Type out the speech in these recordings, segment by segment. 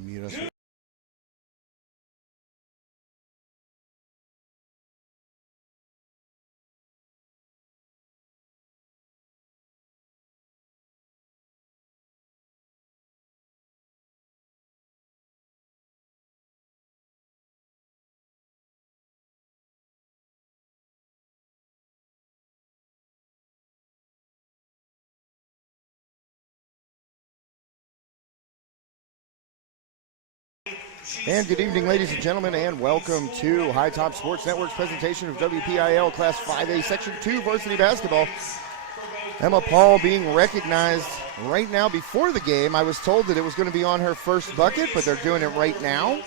Mute us. And good evening, ladies and gentlemen, and welcome to High Top Sports Network's presentation of WPIL Class 5A Section 2 Varsity Basketball. Emma Paul being recognized right now before the game. I was told that it was going to be on her first bucket, but they're doing it right now.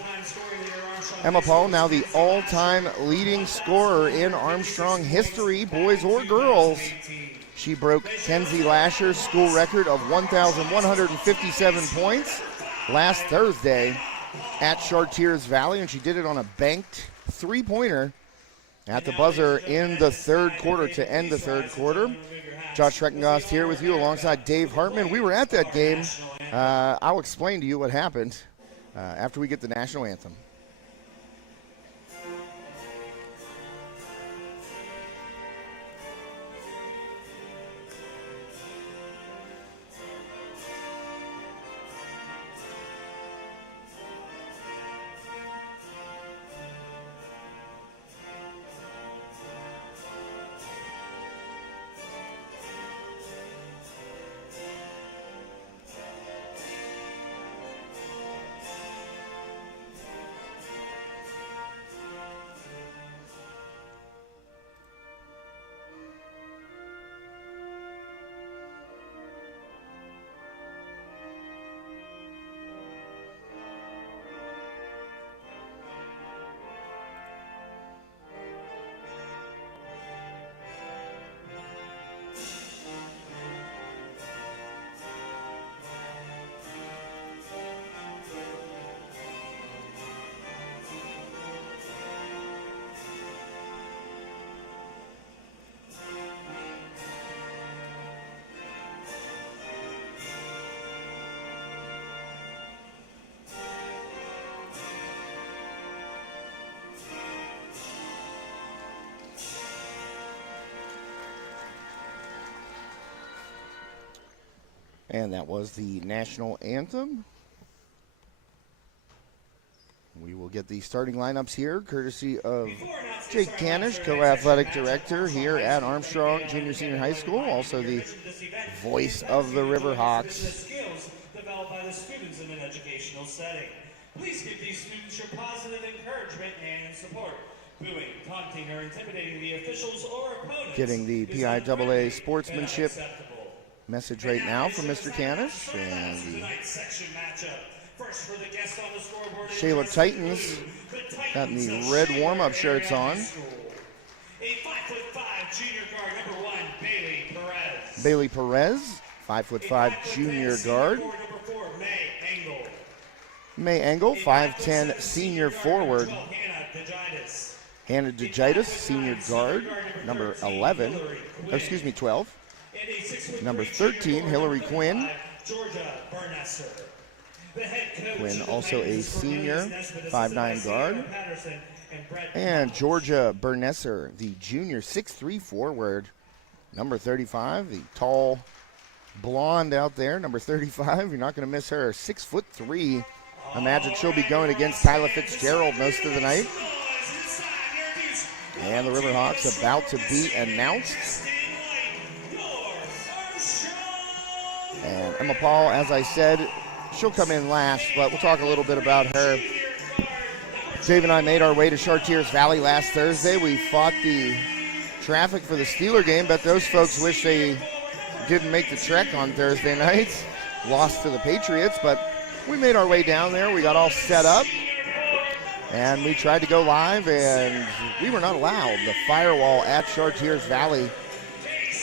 Emma Paul, now the all-time leading scorer in Armstrong history, boys or girls. She broke Kenzie Lasher's school record of 1,157 points last Thursday at Chartiers Valley, and she did it on a banked three-pointer at the buzzer in the third quarter to end the third quarter. Josh Schreckengost here with you alongside Dave Hartman. We were at that game. I'll explain to you what happened after we get the national anthem. And that was the national anthem. We will get the starting lineups here, courtesy of Jake Canish, co-athletic director here at Armstrong Junior Senior High School, also the voice of the Riverhawks. Skills developed by the students in an educational setting. Please give these students your positive encouragement and support. Booing, taunting, or intimidating the officials or opponents. Getting the PIAA sportsmanship message right now from Mr. Canish. And the Shaler Titans got the red warm-up shirts on. A 5'5" junior guard, number 1, Bailey Perez. Bailey Perez, 5'5" junior guard. Number 4, May Engel. May Engel, 5'10" senior forward. Hannah DeGitis, senior guard, number 11, 12. Number 13, Hillary Quinn. Quinn, also a senior, 5'9" guard. And Georgia Bernesser, the junior, 6'3" forward, number 35, the tall blonde out there, number 35. You're not going to miss her, 6'3". Imagine she'll be going against Kyla Fitzgerald most of the night. And the Riverhawks about to be announced. And Emma Paul, as I said, she'll come in last, but we'll talk a little bit about her. Dave and I made our way to Chartiers Valley last Thursday. We fought the traffic for the Steeler game, but those folks wish they didn't make the trek on Thursday night. Lost to the Patriots, but we made our way down there. We got all set up, and we tried to go live, and we were not allowed. The firewall at Chartiers Valley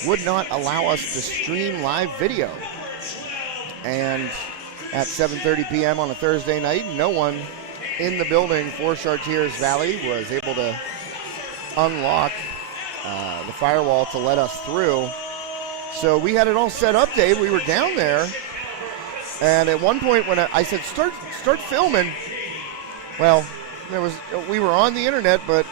would not allow us to stream live video. And at 7:30 p.m. on a Thursday night, no one in the building for Chartiers Valley was able to unlock the firewall to let us through. So we had it all set up, Dave. We were down there, And at one point when I said, start filming, well, we were on the internet, but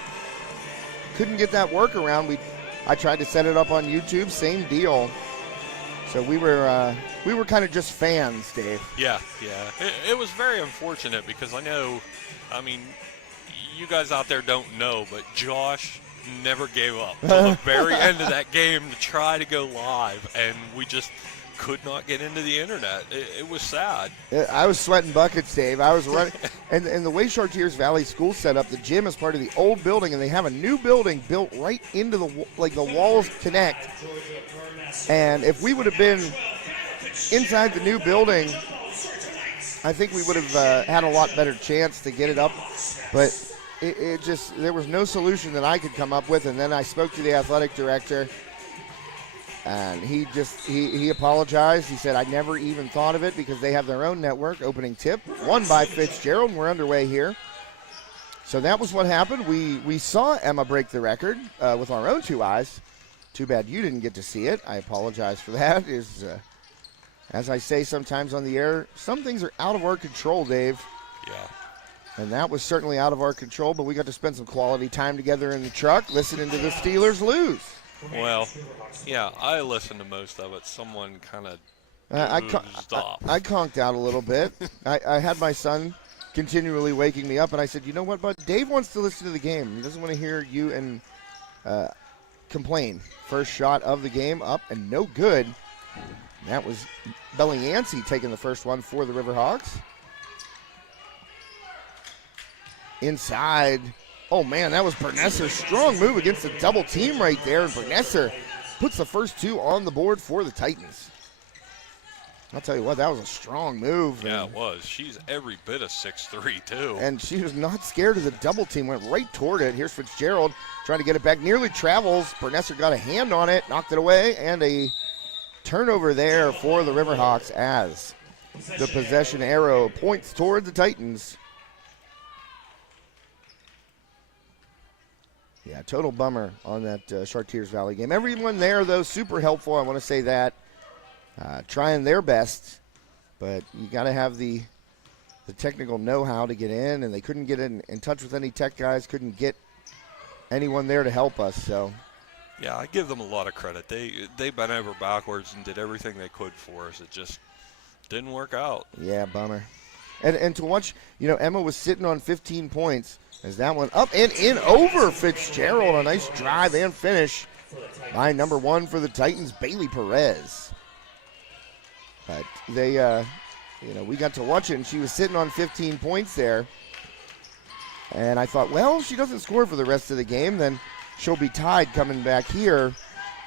couldn't get that workaround. I tried to set it up on YouTube, same deal. So we were kind of just fans, Dave. Yeah. It was very unfortunate because I mean, you guys out there don't know, but Josh never gave up till the very end of that game to try to go live, and we just could not get into the internet. It was sad. I was sweating buckets, Dave. I was running. and the way Chartiers Valley School set up, the gym is part of the old building, and they have a new building built right into the walls connect. And if we would have been inside the new building, I think we would have had a lot better chance to get it up. But it just, there was no solution that I could come up with. And then I spoke to the athletic director, and he apologized. He said, I never even thought of it because they have their own network. Opening tip, won by Fitzgerald. We're underway here. So that was what happened. We saw Emma break the record with our own two eyes. Too bad you didn't get to see it. I apologize for that. As I say sometimes on the air, some things are out of our control, Dave. Yeah. And that was certainly out of our control, but we got to spend some quality time together in the truck listening to the Steelers lose. Well, yeah, I listened to most of it. Someone kind of I conked out a little bit. I had my son continually waking me up, and I said, you know what, bud? Dave wants to listen to the game. He doesn't want to hear you and complain. First shot of the game up and no good. That was Belly Yancey taking the first one for the Riverhawks. Inside. Oh, man, that was Bernesser. Strong move against the double team right there. And Bernesser puts the first two on the board for the Titans. I'll tell you what, that was a strong move. Yeah, it was. She's every bit of 6'3", too. And she was not scared of the double team. Went right toward it. Here's Fitzgerald trying to get it back. Nearly travels. Bernesser got a hand on it, knocked it away, and a turnover there for the Riverhawks as the possession arrow points toward the Titans. Yeah, total bummer on that Chartiers Valley game. Everyone there, though, super helpful. I want to say that. Trying their best, but you got to have the technical know-how to get in, and they couldn't get in touch with any tech guys, couldn't get anyone there to help us. So, yeah, I give them a lot of credit. They bent over backwards and did everything they could for us. It just didn't work out. Yeah, bummer. And to watch, Emma was sitting on 15 points as that one up and in over Fitzgerald. A nice drive and finish by number one for the Titans, Bailey Perez. But they, we got to watch it, and she was sitting on 15 points there. And I thought, well, she doesn't score for the rest of the game, then she'll be tied coming back here,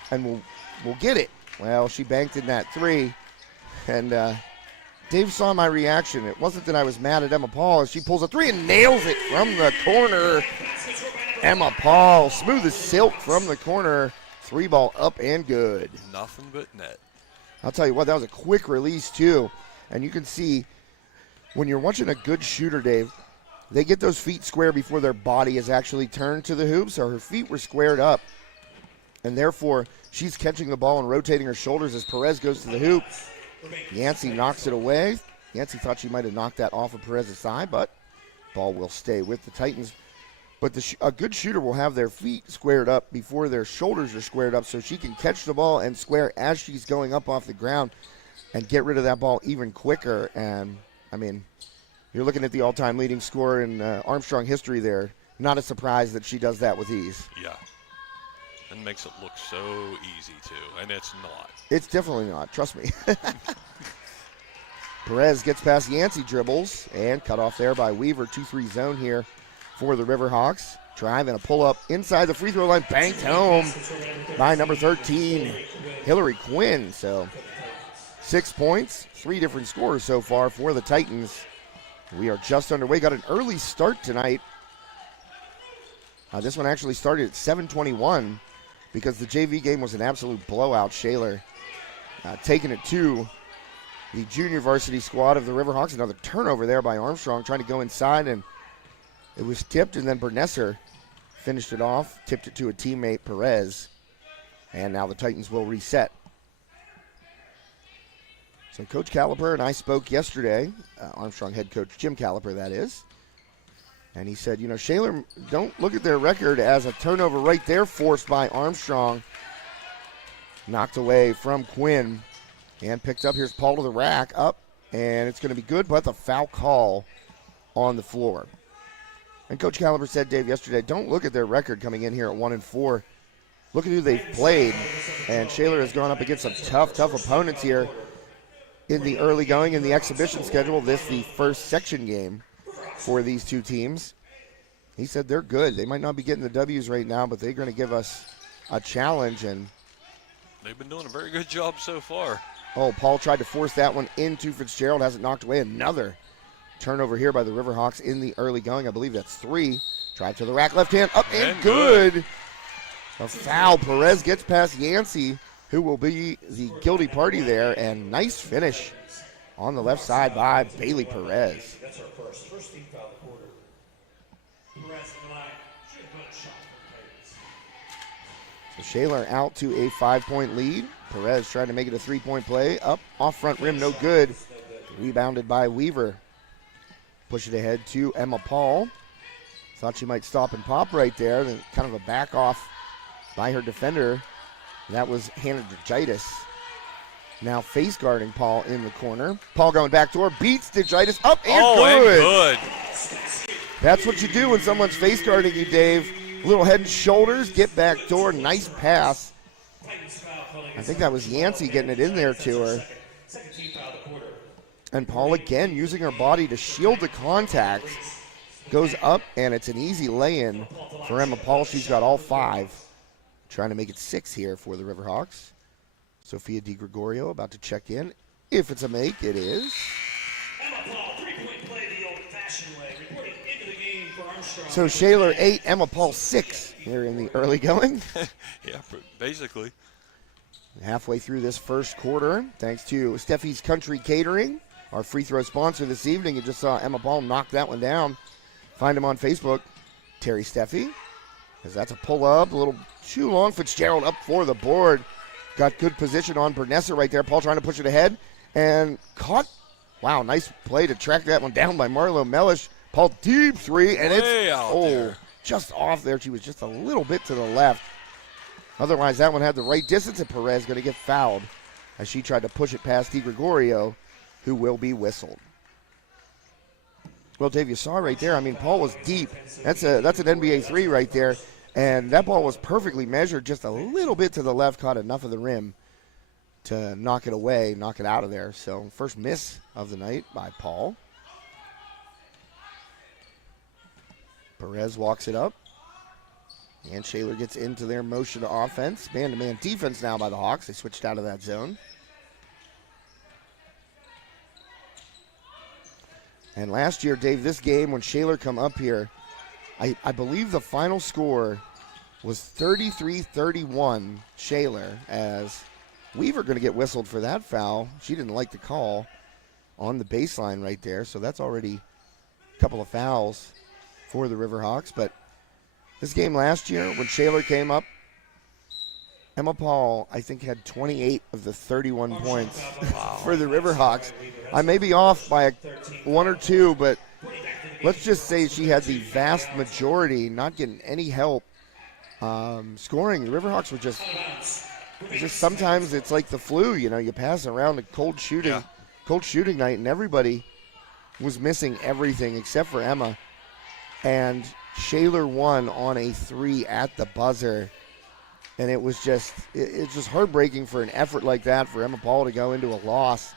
and we'll get it. Well, she banked in that three, and Dave saw my reaction. It wasn't that I was mad at Emma Paul as she pulls a three and nails it from the corner. Emma Paul, smooth as silk from the corner. Three ball up and good. Nothing but net. I'll tell you what, that was a quick release, too. And you can see when you're watching a good shooter, Dave, they get those feet square before their body is actually turned to the hoop, so her feet were squared up. And therefore, she's catching the ball and rotating her shoulders as Perez goes to the hoop. Yancey knocks it away. Yancey thought she might have knocked that off of Perez's thigh, but ball will stay with the Titans. But a good shooter will have their feet squared up before their shoulders are squared up so she can catch the ball and square as she's going up off the ground and get rid of that ball even quicker. And, I mean, you're looking at the all-time leading scorer in Armstrong history there. Not a surprise that she does that with ease. Yeah. And makes it look so easy, too. And it's not. It's definitely not. Trust me. Perez gets past Yancey, dribbles, and cut off there by Weaver. 2-3 zone here for the Riverhawks. Drive and a pull-up inside the free throw line. Banked home by number 13, Hillary Quinn. So 6 points, 3 different scores so far for the Titans. We are just underway. Got an early start tonight. This one actually started at 7:21 because the JV game was an absolute blowout. Shaler taking it to the junior varsity squad of the Riverhawks. Another turnover there by Armstrong trying to go inside, and it was tipped, and then Bernesser finished it off, tipped it to a teammate, Perez, and now the Titans will reset. So Coach Caliper and I spoke yesterday, Armstrong head coach Jim Caliper, that is. And he said, Shaler, don't look at their record as a turnover right there forced by Armstrong. Knocked away from Quinn and picked up. Here's Paul to the rack, up, and it's going to be good, but the foul call on the floor. And Coach Caliper said, Dave, yesterday, don't look at their record coming in here at 1-4. Look at who they've played. And Shaler has gone up against some tough opponents here in the early going in the exhibition schedule. This the first section game for these two teams. He said they're good. They might not be getting the W's right now, but they're going to give us a challenge. And they've been doing a very good job so far. Oh, Paul tried to force that one into Fitzgerald. Has it knocked away. Another turnover here by the Riverhawks in the early going. I believe that's 3. Drive to the rack, left hand, up and good. A foul. Perez gets past Yancey, who will be the guilty party there. And nice finish on the left side by Bailey Perez. That's our first team foul of the quarter. Perez in the line. Should have put a shot for the Titans. So Shaler out to a 5-point lead. Perez trying to make it a 3-point play. Up off front rim, no good. Rebounded by Weaver. Push it ahead to Emma Paul. Thought she might stop and pop right there. Then kind of a back off by her defender. That was Hannah Degitis. Now face guarding Paul in the corner. Paul going back door, beats Degitis up and good. And good. That's what you do when someone's face guarding you, Dave. Little head and shoulders, get back door, nice pass. I think that was Yancey getting it in there to her. And Paul again using her body to shield the contact. Goes up, and it's an easy lay-in for Emma Paul. She's got all 5. Trying to make it 6 here for the Riverhawks. Sophia DiGregorio about to check in. If it's a make, it is. So Shaler 8, Emma Paul 6 here in the early going. Yeah, basically. Halfway through this first quarter, thanks to Steffi's Country Catering, our free throw sponsor this evening. You just saw Emma Paul knock that one down. Find him on Facebook, Terry Steffi, because that's a pull-up, a little too long. Fitzgerald up for the board. Got good position on Bernessa right there. Paul trying to push it ahead and caught. Wow, nice play to track that one down by Marlo Mellish. Paul deep 3, and it's just off there. She was just a little bit to the left. Otherwise, that one had the right distance, and Perez going to get fouled as she tried to push it past DiGregorio, who will be whistled. Well, Dave, you saw right there. I mean, Paul was deep. That's an NBA 3 right there. And that ball was perfectly measured, just a little bit to the left, caught enough of the rim to knock it away, knock it out of there. So first miss of the night by Paul. Perez walks it up. And Shaler gets into their motion offense. Man-to-man defense now by the Hawks. They switched out of that zone. And last year, Dave, this game, when Shaler come up here, I believe the final score was 33-31 Shaler, as Weaver going to get whistled for that foul. She didn't like the call on the baseline right there, so that's already a couple of fouls for the Riverhawks. But this game last year, when Shaler came up, Emma Paul, I think, had 28 of the 31 points for the Riverhawks. I may be off by 1 or 2, but let's just say she had the vast majority, not getting any help scoring. The Riverhawks were just sometimes it's like the flu, you pass around a cold shooting night, and everybody was missing everything except for Emma. And Shaler won on a 3 at the buzzer. And it was just heartbreaking for an effort like that for Emma Paul to go into a loss.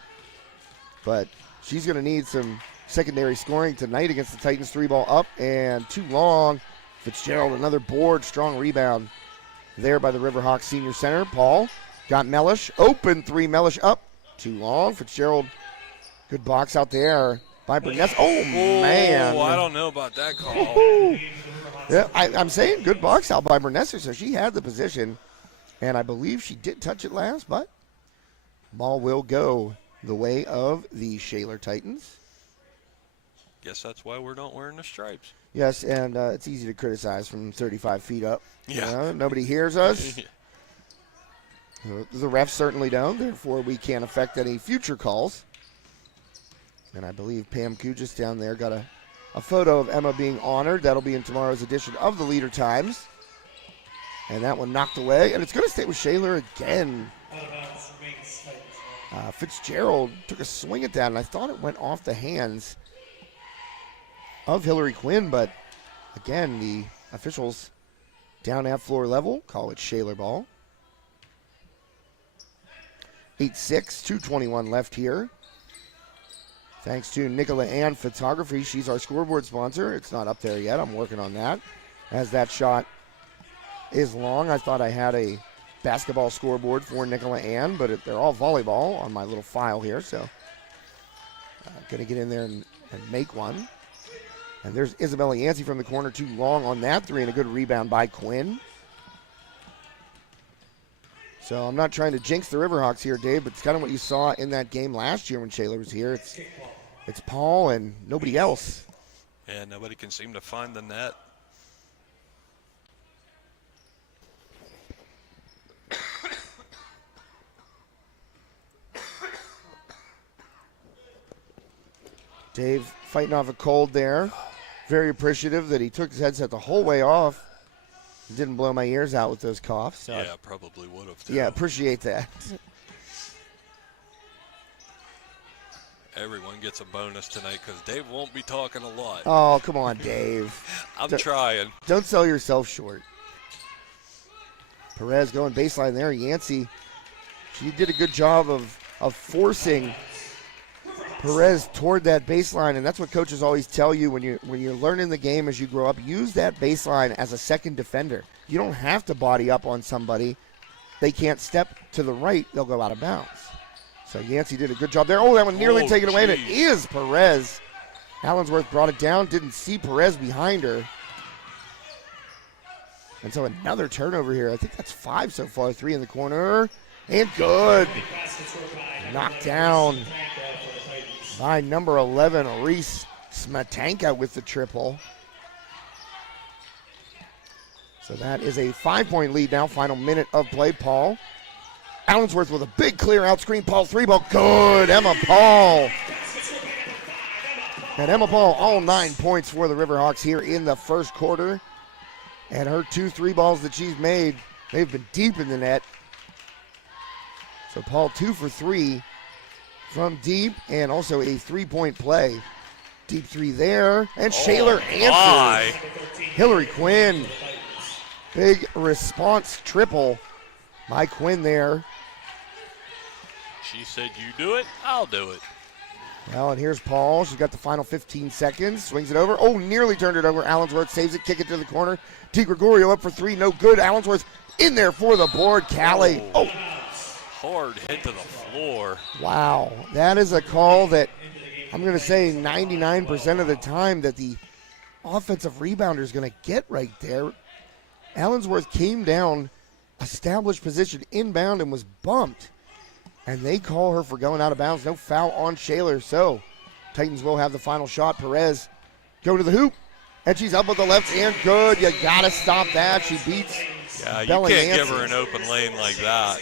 But she's going to need some secondary scoring tonight against the Titans. 3 ball up and too long. Fitzgerald, another board, strong rebound there by the Riverhawks senior center. Paul got Mellish, open 3, Mellish up, too long. Fitzgerald, good box out there by Burnett. Oh, man. I don't know about that call. Yeah, I'm saying good box out by Bernessa, so she had the position, and I believe she did touch it last, but ball will go the way of the Shaler Titans. Guess that's why we're not wearing the stripes. Yes, and it's easy to criticize from 35 feet up. Yeah. Nobody hears us. The refs certainly don't, therefore we can't affect any future calls. And I believe Pam Kujis down there got a photo of Emma being honored. That'll be in tomorrow's edition of the Leader Times. And that one knocked away. And it's going to stay with Shaler again. Fitzgerald took a swing at that, and I thought it went off the hands of Hillary Quinn. But, again, the officials down at floor level call it Shaler ball. 8-6, 2:21 left here. Thanks to Nicola Ann Photography. She's our scoreboard sponsor. It's not up there yet. I'm working on that. As that shot is long, I thought I had a basketball scoreboard for Nicola Ann, but they're all volleyball on my little file here, so going to get in there and make one. And there's Isabella Yancey from the corner, too long on that three, and a good rebound by Quinn. So I'm not trying to jinx the Riverhawks here, Dave, but it's kind of what you saw in that game last year when Shaler was here. It's Paul and nobody else. Yeah, nobody can seem to find the net. Dave fighting off a cold there. Very appreciative that he took his headset the whole way off. Didn't blow my ears out with those coughs. So yeah, probably would have, too. Yeah, appreciate that. Everyone gets a bonus tonight because Dave won't be talking a lot. Oh, come on, Dave. I'm trying. Don't sell yourself short. Perez going baseline there. Yancey, she did a good job of forcing Perez toward that baseline, and that's what coaches always tell you when you're learning the game as you grow up. Use that baseline as a second defender. You don't have to body up on somebody. They can't step to the right. They'll go out of bounds. So Yancey did a good job there. Oh, that one nearly taken away, and it is Perez. Allensworth brought it down, didn't see Perez behind her. And so another turnover here. I think that's 5 so far. 3 in the corner. And good. Knocked down by number 11, Reese Smetanka with the triple. So that is a 5-point lead now. Final minute of play. Paul. Allensworth with a big clear out screen. Paul 3-ball. Good. Emma Paul. And Emma Paul, all 9 points for the Riverhawks here in the first quarter. And her 2 3-balls that she's made, they've been deep in the net. So Paul 2 for 3 from deep, and also a 3-point play. Deep 3 there, and Shaler answers. Hillary Quinn. Big response triple by Quinn there. She said, you do it, I'll do it. Well, and here's Paul. She's got the final 15 seconds. Swings it over. Oh, nearly turned it over. Allensworth saves it. Kick it to the corner. T. Gregorio up for 3. No good. Allensworth in there for the board. Callie. Oh. Hard hit to the floor. Wow. That is a call that I'm going to say 99% of the time that the offensive rebounder is going to get right there. Allensworth came down, established position inbound, and was bumped. And they call her for going out of bounds. No foul on Shaler. So Titans will have the final shot. Perez go to the hoop. And she's up with the left hand. Good. You got to stop that. She beats you can't give her an open lane like that.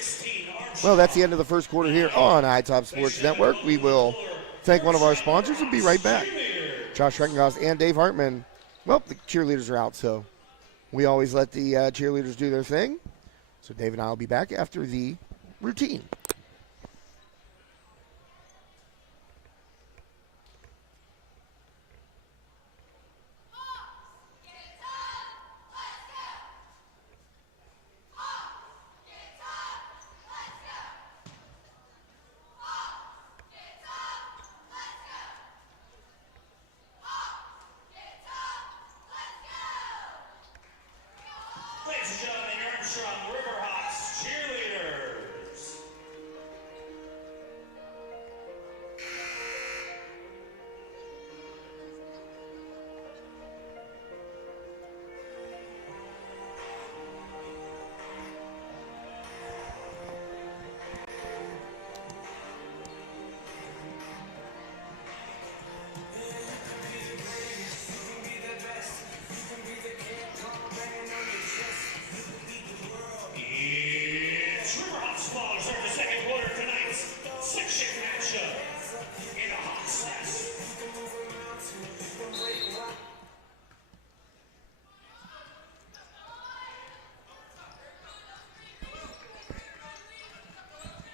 Well, that's the end of the first quarter here on iTop Sports Network. We will thank one of our sponsors and be right back. Josh Reckengoss and Dave Hartman. Well, the cheerleaders are out, so we always let the cheerleaders do their thing. So Dave and I will be back after the routine. Ladies and gentlemen, your Armstrong Riverhawks cheerleaders. It's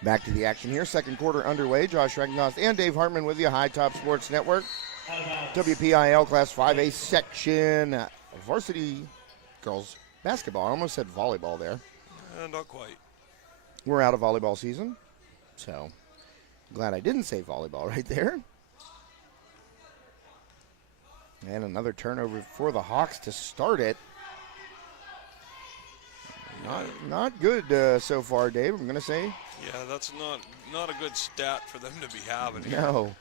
Back to the action here. Second quarter underway. Josh Regengost and Dave Hartman with you. High Top Sports Network. WPIL Class 5A section. Varsity girls basketball. I almost said volleyball there. Not quite. We're out of volleyball season. So, glad I didn't say volleyball right there. And another turnover for the Hawks to start it. Not good so far, Dave, I'm going to say. Yeah, that's not a good stat for them to be having here. No.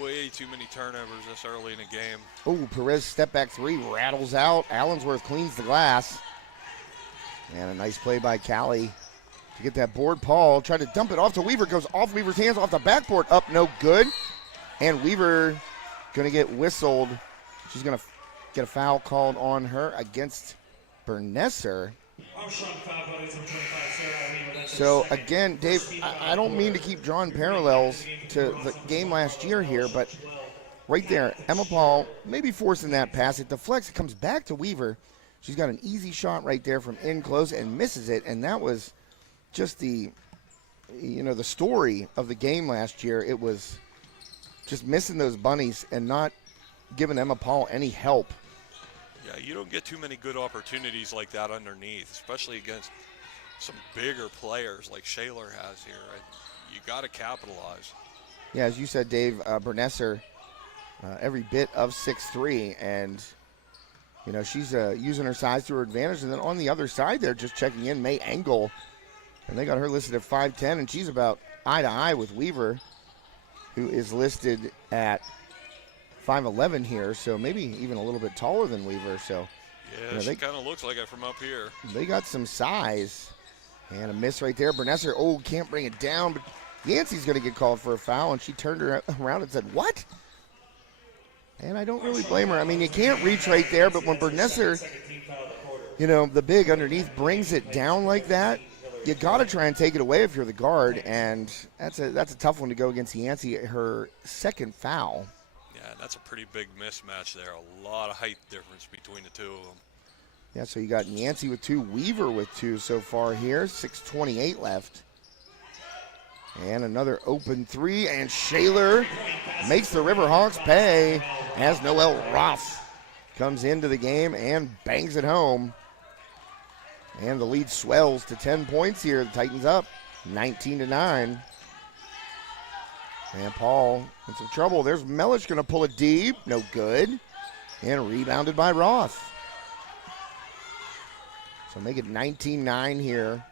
Way too many turnovers this early in the game. Oh, Perez step back three, rattles out. Allensworth cleans the glass. And a nice play by Callie to get that board. Paul tried to dump it off to Weaver. Goes off Weaver's hands, off the backboard. Up, no good. And Weaver going to get whistled. She's going to get a foul called on her against Bernesser. Armstrong foul called number 25, Sarah Weaver. That's her So, second. again, Dave, I don't mean to keep drawing parallels to the game last year here, but right there, Emma Paul maybe forcing that pass. It deflects. It comes back to Weaver. She's got an easy shot right there from in close and misses it, and that was just the story of the game last year. It was just missing those bunnies and not giving Emma Paul any help. Yeah, you don't get too many good opportunities like that underneath, especially against some bigger players like Shaler has here. You got to capitalize. Yeah, as you said, Dave, Bernesser, every bit of 6'3", and she's using her size to her advantage. And then on the other side there, just checking in, May Engel, and they got her listed at 5'10", and she's about eye to eye with Weaver, who is listed at 5'11" here, so maybe even a little bit taller than Weaver. So yeah, she kind of looks like it from up here. They got some size. And a miss right there. Bernesser, can't bring it down, but Yancey's going to get called for a foul, and she turned her around and said, what? And I don't really blame her. I mean, you can't reach right there, but when Bernesser, the big underneath brings it down like that, you got to try and take it away if you're the guard, and that's a tough one to go against Yancey, her second foul. Yeah, that's a pretty big mismatch there. A lot of height difference between the two of them. Yeah, so you got Yancey with 2, Weaver with 2 so far here. 6:28 left. And another open 3, and Shaler makes the Riverhawks pay as Noelle Roth comes into the game and bangs it home. And the lead swells to 10 points here. The Titans up 19-9. And Paul in some trouble. There's Mellish going to pull it deep. No good. And rebounded by Roth. So make it 19-9 here.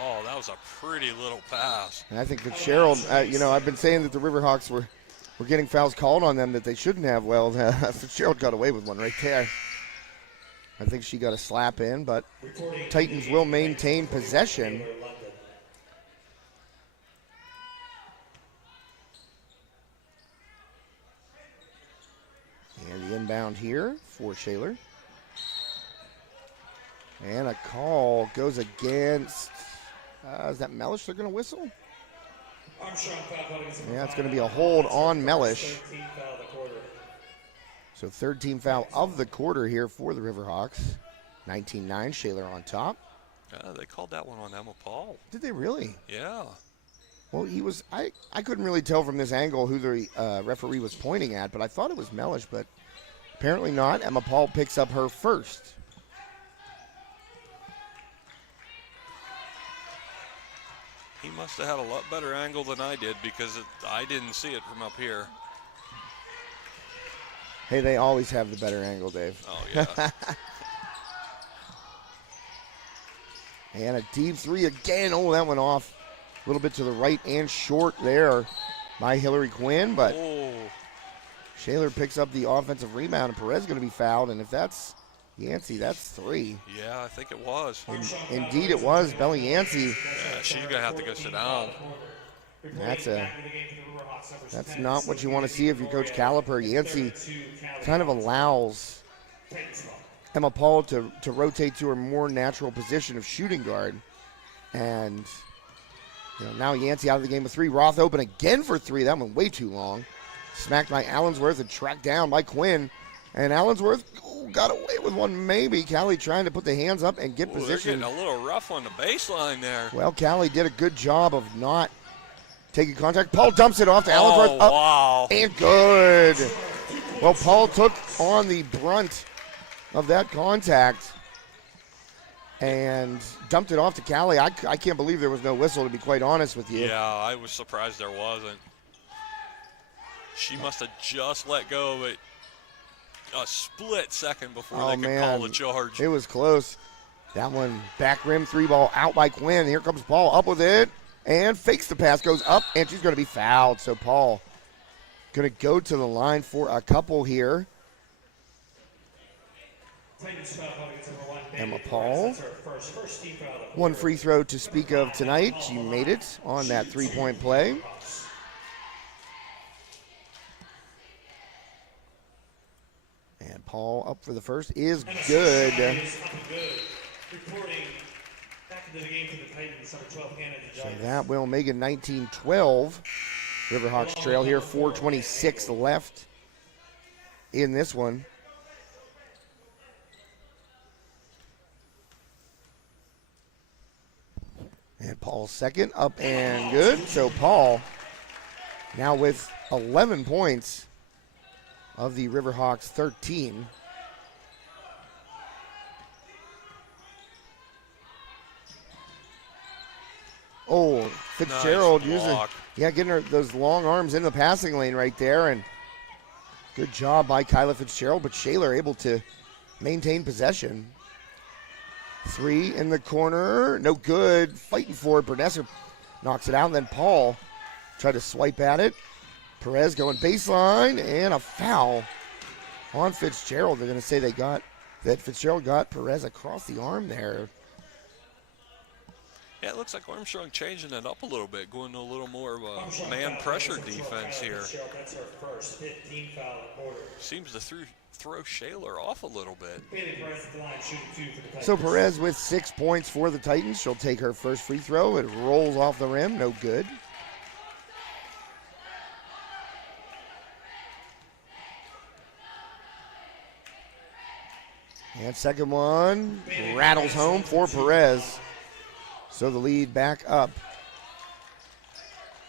Oh, that was a pretty little pass. And I think that Cheryl, I've been saying that the Riverhawks were getting fouls called on them that they shouldn't have. Well, Cheryl got away with one right there. I think she got a slap in, but Titans will maintain possession. And the inbound here for Shaler. And a call goes against, is that Mellish they're going to whistle? Yeah, it's going to be a hold on Mellish. So third team foul of the quarter here for the Riverhawks. 19-9, Shaler on top. They called that one on Emma Paul. Did they really? Yeah. Well, I couldn't really tell from this angle who the referee was pointing at, but I thought it was Mellish, but apparently not. Emma Paul picks up her first. He must have had a lot better angle than I did because I didn't see it from up here. Hey, they always have the better angle, Dave. Oh, yeah. And a deep 3 again. Oh, that went off a little bit to the right and short there by Hillary Quinn, but Shaler picks up the offensive rebound, and Perez is going to be fouled, and if that's Yancey, that's 3. Yeah, I think it was. Indeed it was. Belly Yancey. Yeah, she's going to have to go sit down. That's not what you want to see if you're Coach Caliper. Yancey kind of allows Emma Paul to rotate to her more natural position of shooting guard. And now Yancey out of the game with 3. Roth open again for 3. That went way too long. Smacked by Allensworth and tracked down by Quinn. And Allensworth Oh, got away with one maybe. Callie trying to put the hands up and get They're position. getting a little rough on the baseline there. Well, Callie did a good job of not taking contact. Paul dumps it off to Allensworth. Up Wow. and good. Well, Paul took on the brunt of that contact and dumped it off to Callie. I can't believe there was no whistle, to be quite honest with you. Yeah, I was surprised there wasn't. She must have just let go of it a split second before they could call the charge. It was close. That one, back rim, 3-ball out by Quinn. Here comes Paul up with it and fakes the pass, goes up, and she's going to be fouled. So Paul going to go to the line for a couple here. Emma Paul, one free throw to speak of tonight. She made it on that three-point play. And Paul up for the first is good. So that will make it 19-12. Riverhawks trail here, 4:26 left in this one. And Paul's second, up and good. So Paul now with 11 points of the Riverhawks 13. Oh, Fitzgerald nice getting her those long arms in the passing lane right there. And good job by Kyla Fitzgerald, but Shaler able to maintain possession. Three in the corner, no good. Fighting for it. Bernessa knocks it out, and then Paul tried to swipe at it. Perez going baseline, and a foul on Fitzgerald. They're going to say that Fitzgerald got Perez across the arm there. Yeah, it looks like Armstrong changing it up a little bit, going to a little more of a man pressure defense here. Seems to throw Shaler off a little bit. So Perez with 6 points for the Titans. She'll take her first free throw. It rolls off the rim, no good. And second one rattles home for Perez. So the lead back up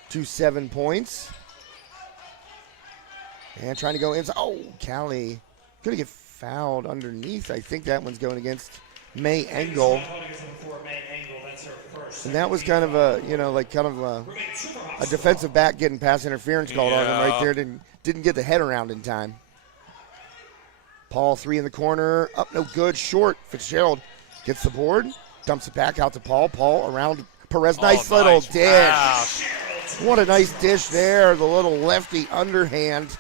to 7 points. And trying to go inside. Oh, Callie going to get fouled underneath. I think that one's going against May Engel. And that was kind of a defensive back getting pass interference called on him right there. Didn't get the head around in time. Paul, three in the corner. Up, no good. Short. Fitzgerald gets the board. Dumps it back out to Paul. Paul around Perez. Nice little dish. What a nice dish there. The little lefty underhand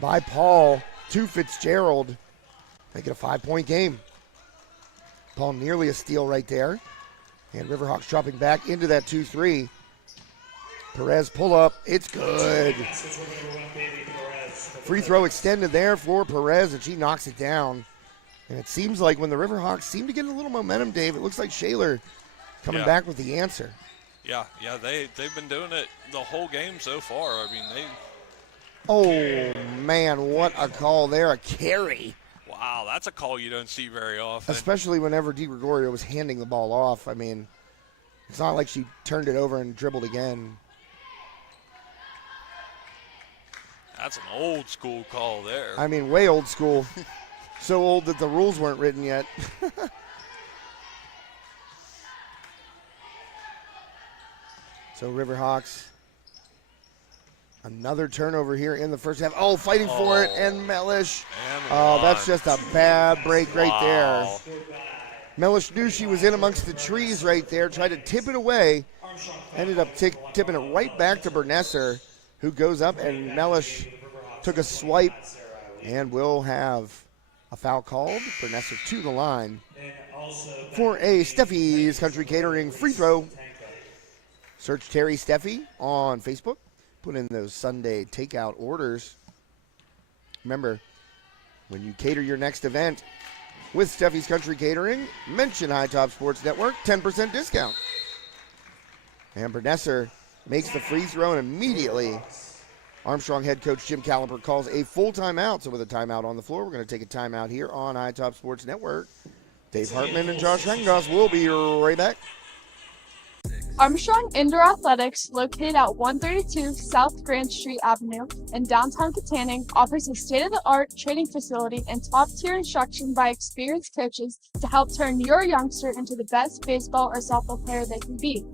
by Paul to Fitzgerald. Make it a 5-point game. Paul nearly a steal right there. And Riverhawks dropping back into that 2-3. Perez pull up. It's good. Free throw extended there for Perez, and she knocks it down. And it seems like when the Riverhawks seem to get a little momentum, Dave, it looks like Shaler coming back with the answer. Yeah, they've been doing it the whole game so far. I mean, Oh, man, what a call there, a carry. Wow, that's a call you don't see very often. Especially whenever DiGregorio was handing the ball off. I mean, it's not like she turned it over and dribbled again. That's an old school call there. I mean, way old school. So old that the rules weren't written yet. So Riverhawks, another turnover here in the first half. Oh, fighting for it, and Mellish. Oh, that's just a bad break right there. Mellish knew she was in amongst the trees right there, tried to tip it away, ended up tipping it right back to Bernessa, who goes up, and Mellish took a swipe and will have a foul called. Bernessa to the line for a Steffi's Country Catering free throw. Search Terry Steffi on Facebook. Put in those Sunday takeout orders. Remember, when you cater your next event with Steffi's Country Catering, mention High Top Sports Network, 10% discount. And Bernessa makes the free throw and immediately Armstrong head coach Jim Caliper calls a full timeout. So with a timeout on the floor, we're going to take a timeout here on High Top Sports Network. Dave Hartman and Josh Rengoss will be right back. Armstrong Indoor Athletics, located at 132 South Grand Street Avenue in downtown Katanning, offers a state-of-the-art training facility and top-tier instruction by experienced coaches to help turn your youngster into the best baseball or softball player they can be.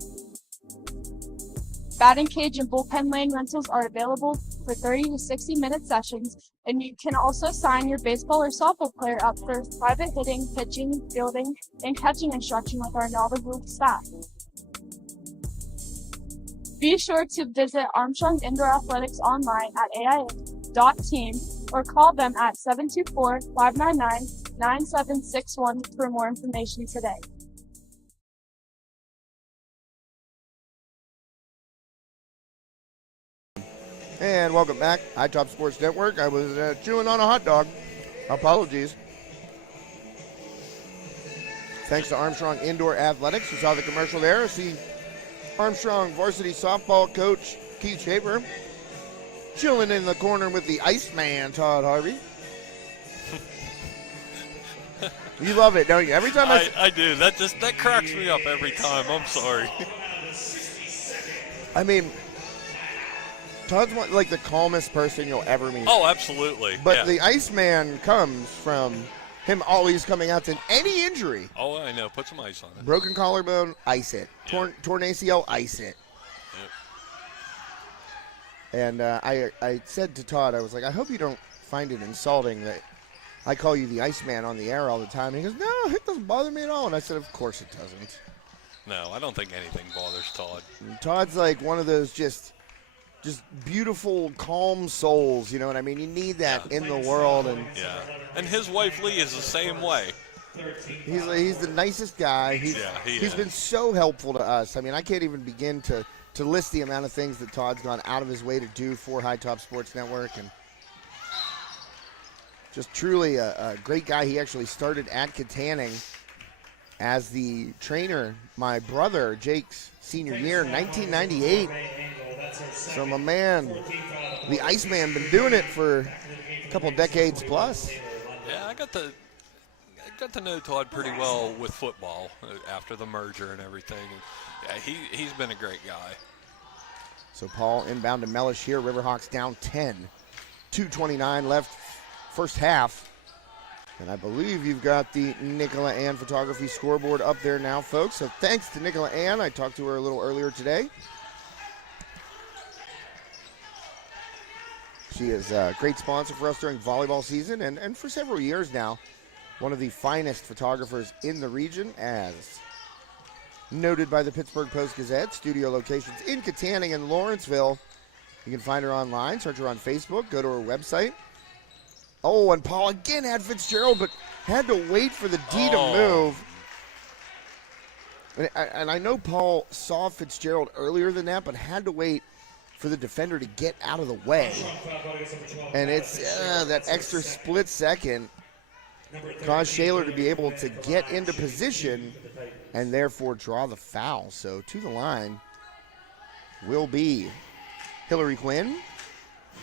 Batting cage and bullpen lane rentals are available for 30 to 60-minute sessions, and you can also sign your baseball or softball player up for private hitting, pitching, fielding, and catching instruction with our knowledgeable staff. Be sure to visit Armstrong Indoor Athletics online at aia.team or call them at 724-599-9761 for more information today. And welcome back, High Top Sports Network. I was chewing on a hot dog. Apologies. Thanks to Armstrong Indoor Athletics. You saw the commercial there. See Armstrong varsity softball coach Keith Shaler chilling in the corner with the Iceman Todd Harvey. You love it, don't you? Every time I do. That cracks me up every time. I'm sorry. I mean, Todd's like the calmest person you'll ever meet. Oh, absolutely. But yeah. the Iceman comes from him always coming out to any injury. Oh, I know. Put some ice on it. Broken collarbone, ice it. Torn ACL, ice it. Yep. And I said to Todd, I was like, I hope you don't find it insulting that I call you the Iceman on the air all the time. And he goes, no, it doesn't bother me at all. And I said, of course it doesn't. No, I don't think anything bothers Todd. And Todd's like one of those just beautiful, calm souls, you know what I mean? You need that in the world. And and his wife Lee is the same way. He's the nicest guy. He's been so helpful to us. I mean, I can't even begin to list the amount of things that Todd's gone out of his way to do for High Top Sports Network, and just truly a great guy. He actually started at Katanning as the trainer my brother Jake's senior year, 1998. So my man, the Iceman, been doing it for a couple decades plus. Yeah, I got to know Todd pretty well with football after the merger and everything. Yeah, he's been a great guy. So Paul inbound to Mellish here. Riverhawks down 10. 2:29 left first half. And I believe you've got the Nicola Ann Photography scoreboard up there now, folks. So thanks to Nicola Ann. I talked to her a little earlier today. She is a great sponsor for us during volleyball season and for several years now. One of the finest photographers in the region, as noted by the Pittsburgh Post-Gazette. Studio locations in Katanning and Lawrenceville. You can find her online. Search her on Facebook. Go to her website. Oh, and Paul again had Fitzgerald, but had to wait for the D to move. And I know Paul saw Fitzgerald earlier than that, but had to wait for the defender to get out of the way. And it's that extra split second caused Shaler to be able to get into position and therefore draw the foul. So to the line will be Hillary Quinn.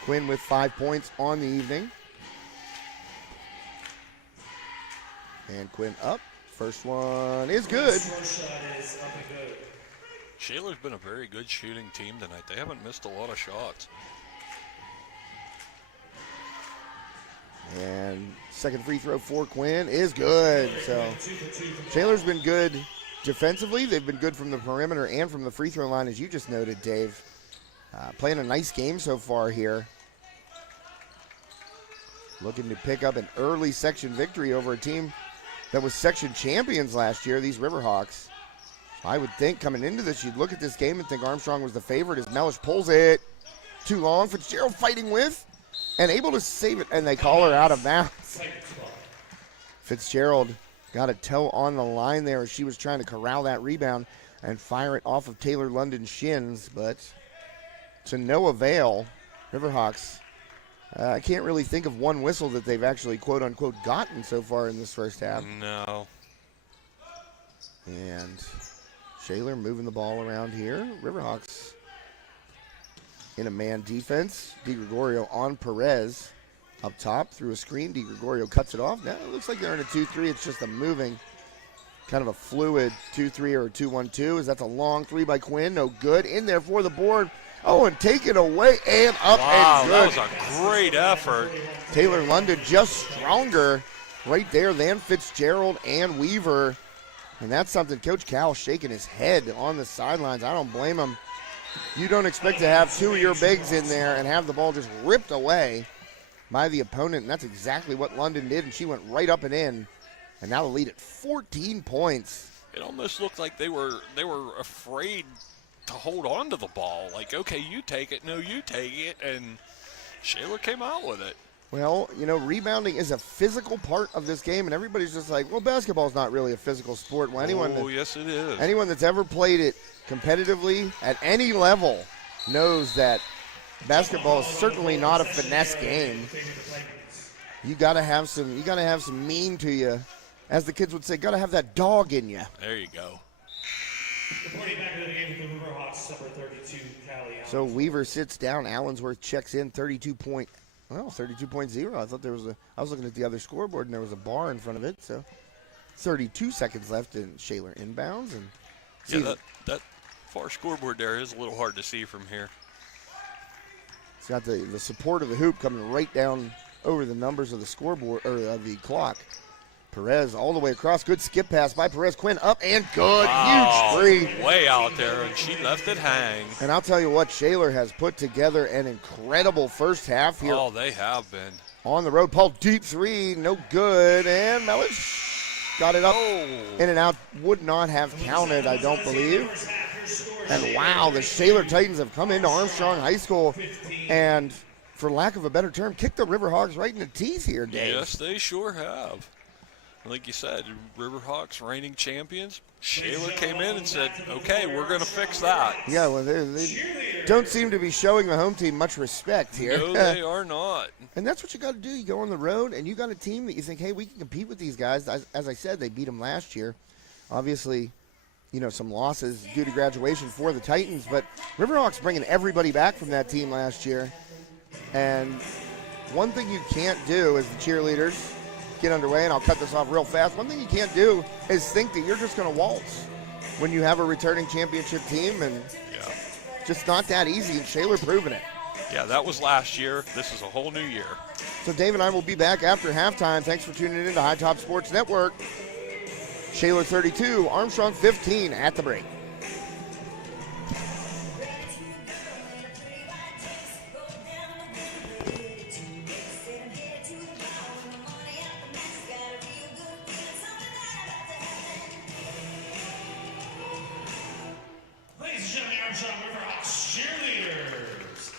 Quinn with 5 points on the evening. And Quinn up. First one is good. Shaler's been a very good shooting team tonight. They haven't missed a lot of shots. And second free throw for Quinn is good. So Shaler's been good defensively. They've been good from the perimeter and from the free throw line, as you just noted, Dave. Playing a nice game so far here. Looking to pick up an early section victory over a team that was section champions last year, these Riverhawks. I would think coming into this, you'd look at this game and think Armstrong was the favorite as Mellish pulls it too long. Fitzgerald fighting with and able to save it, and they call her out of bounds. Fitzgerald got a toe on the line there as she was trying to corral that rebound and fire it off of Taylor London's shins, but to no avail. Riverhawks, I can't really think of one whistle that they've actually quote-unquote gotten so far in this first half. No. And Shaler moving the ball around here. Riverhawks in a man defense. DiGregorio on Perez up top through a screen. DiGregorio cuts it off. Now it looks like they're in a 2-3. It's just a moving, kind of a fluid 2-3 or a 2-1-2. As that's a long three by Quinn. No good. In there for the board. Oh, and take it away and up and good. That was a great effort. Taylor London just stronger right there than Fitzgerald and Weaver. And that's something Coach Cal shaking his head on the sidelines. I don't blame him. You don't expect to have two of your bigs in there and have the ball just ripped away by the opponent. And that's exactly what London did, and she went right up and in. And now the lead at 14 points. It almost looked like they were afraid to hold on to the ball. Like, okay, you take it. No, you take it. And Shaler came out with it. Well, you know, rebounding is a physical part of this game, and everybody's just like, well, basketball's not really a physical sport. Well, yes, it is. Anyone that's ever played it competitively at any level knows that basketball is certainly not a finesse game. You gotta have some mean to you. As the kids would say, gotta have that dog in you. There you go. Reporting back into the game with the Riverhawks, number 32, Callie Allen. So Weaver sits down. Allensworth checks in 32.0. I thought I was looking at the other scoreboard and there was a bar in front of it. So 32 seconds left in Shaler inbounds. And yeah, that far scoreboard there is a little hard to see from here. It's got the support of the hoop coming right down over the numbers of the scoreboard, or the clock. Perez all the way across. Good skip pass by Perez. Quinn up and good. Wow, huge three. Way out there, and she left it hang. And I'll tell you what, Shaler has put together an incredible first half here. Oh, they have been. On the road, Paul, deep three, no good. And Melich got it up in and out. Would not have counted, I don't believe. And wow, the Shaler Titans have come into Armstrong High School and, for lack of a better term, kicked the Riverhawks right in the teeth here, Dave. Yes, they sure have. Like you said, Riverhawks reigning champions. Shaler came in and said, okay, we're going to fix that. Yeah, well, they don't seem to be showing the home team much respect here. No, they are not. And that's what you got to do. You go on the road, and you got a team that you think, hey, we can compete with these guys. As I said, they beat them last year. Obviously, you know, some losses due to graduation for the Titans, but Riverhawks bringing everybody back from that team last year. And one thing you can't do as the cheerleaders get underway, and I'll cut this off real fast. One thing you can't do is think that you're just going to waltz when you have a returning championship team, and just not that easy, and Shaler proving it. Yeah, that was last year. This is a whole new year. So Dave and I will be back after halftime. Thanks for tuning in to High Top Sports Network. Shaler 32, Armstrong 15 at the break. Ladies and gentlemen, Armstrong Riverhawks cheerleaders.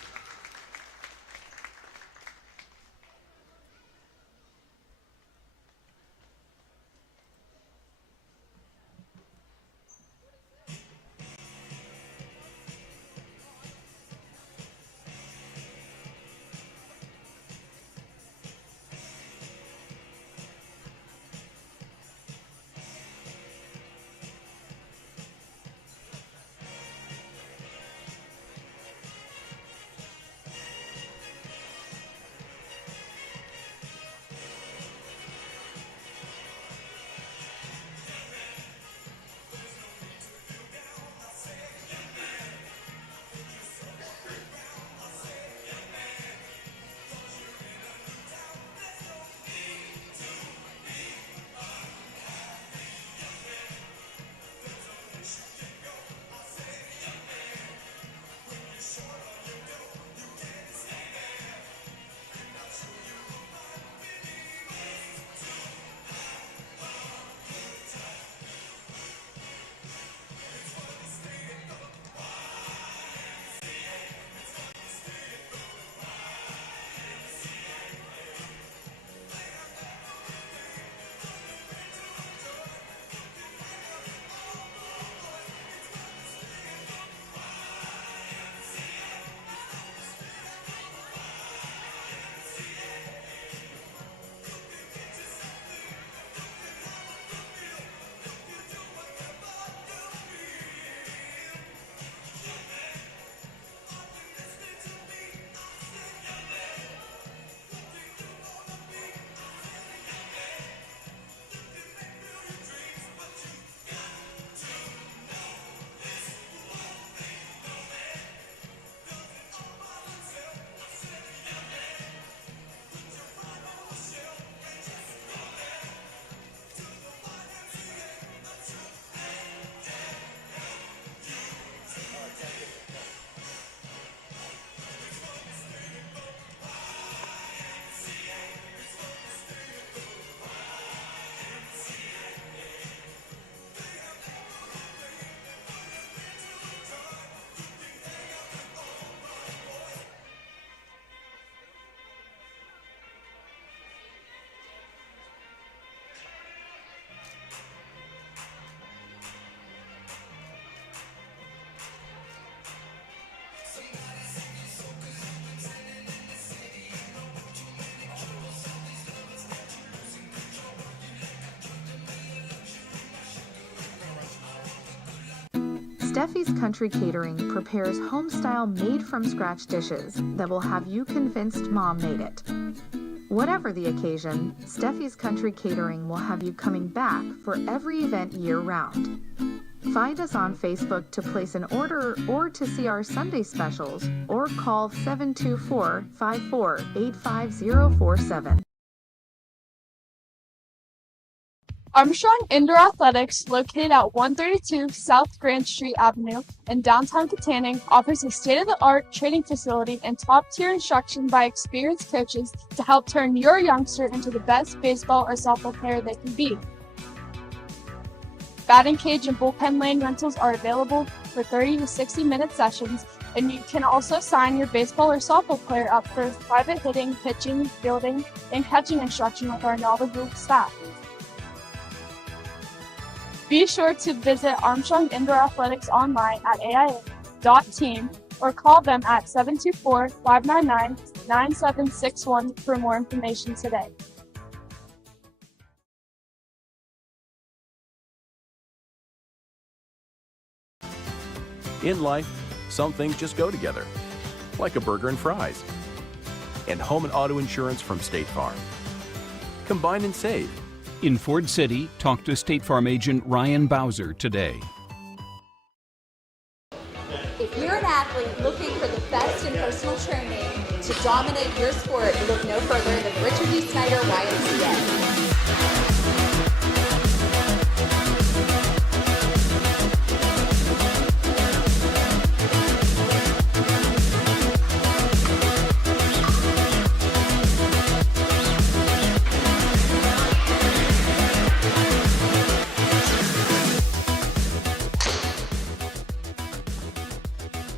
Steffi's Country Catering prepares home-style made-from-scratch dishes that will have you convinced Mom made it. Whatever the occasion, Steffi's Country Catering will have you coming back for every event year-round. Find us on Facebook to place an order or to see our Sunday specials, or call 724-54-85047. Armstrong Indoor Athletics, located at 132 South Grand Street Avenue in downtown Katanning, offers a state-of-the-art training facility and top-tier instruction by experienced coaches to help turn your youngster into the best baseball or softball player they can be. Batting cage and bullpen lane rentals are available for 30 to 60-minute sessions, and you can also sign your baseball or softball player up for private hitting, pitching, fielding, and catching instruction with our knowledgeable staff. Be sure to visit Armstrong Indoor Athletics online at aia.team or call them at 724-599-9761 for more information today. In life, some things just go together, like a burger and fries, and home and auto insurance from State Farm. Combine and save. In Ford City, talk to State Farm agent Ryan Bowser today. If you're an athlete looking for the best in personal training to dominate your sport, look no further than Richard D. Snyder YMCA.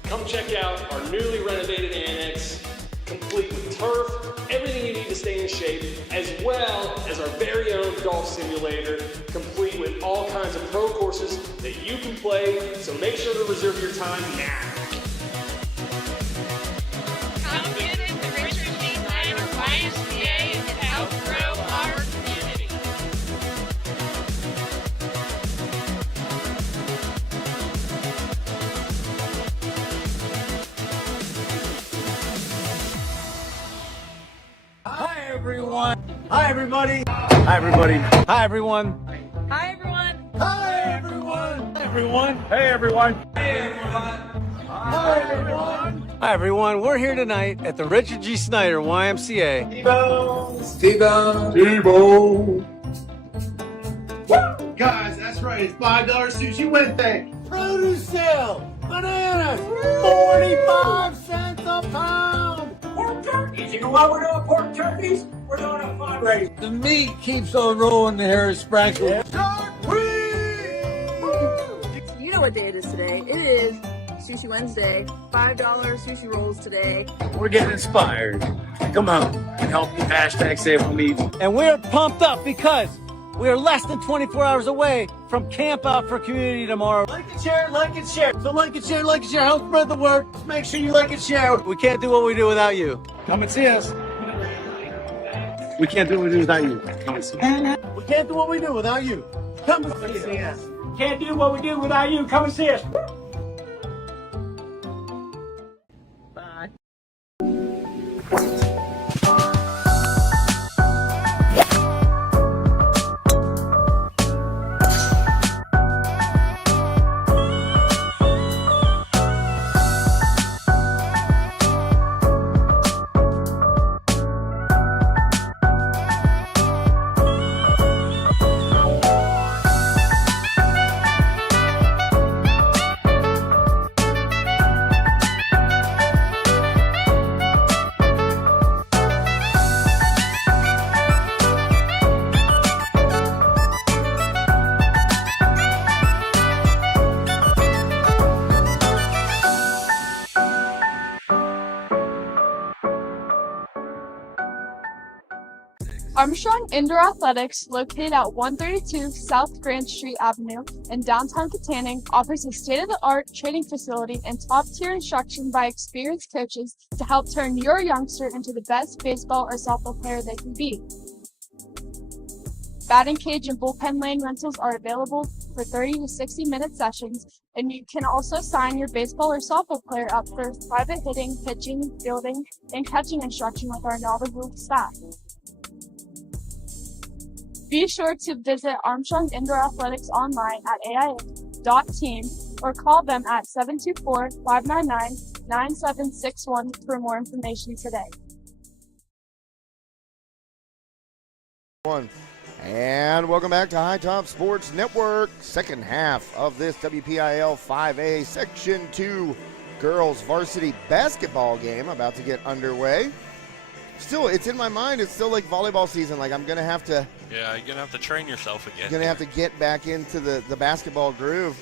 Come check out our newly renovated annex, complete with turf, everything you need to stay in shape, as well as our very own golf simulator, complete with all kinds of pro courses that you can play, so make sure to reserve your time now. Come visit the Richard D. Snyder YMCA and outgrow our community. Hi everyone. Hi everybody. Hi everybody. Hi everyone. Hi everyone. Hi everyone. Hi everyone. Hey everyone. Hey everyone. Hi everyone. Hi everyone. We're here tonight at the Richard G. Snyder YMCA. T-Bone. Woo! Guys, that's right. It's $5 sushi Wednesday. Produce sale. Bananas. 45 cents a pound. Pork turkeys. You know why we're doing pork turkeys? We're doing a fundraiser. The meat keeps on rolling, the hair is sprankled. Yeah. You know what day it is today. It is Sushi Wednesday. $5 sushi rolls today. We're getting inspired. Come on and help me hashtag save on meat. And we're pumped up because we are less than 24 hours away from Camp Out for Community tomorrow. Like and share, like and share. So like and share, like and share. Help spread the word. Just make sure you like and share. We can't do what we do without you. Come and see us. We can't do what we do without you. Come and see us. We can't do what we do without you. Come and see us. Can't do what we do without you. Come and see us. Bye. Armstrong Indoor Athletics, located at 132 South Grand Street Avenue in downtown Katanning, offers a state-of-the-art training facility and top-tier instruction by experienced coaches to help turn your youngster into the best baseball or softball player they can be. Batting cage and bullpen lane rentals are available for 30 to 60-minute sessions, and you can also sign your baseball or softball player up for private hitting, pitching, fielding, and catching instruction with our knowledgeable staff. Be sure to visit Armstrong Indoor Athletics online at aia.team or call them at 724-599-9761 for more information today. And welcome back to High Top Sports Network. Second half of this WPIL 5A Section 2 girls varsity basketball game about to get underway. Still, it's in my mind. It's still like volleyball season. Like I'm going to have to... Yeah, you're going to have to train yourself again. Going to have to get back into the basketball groove.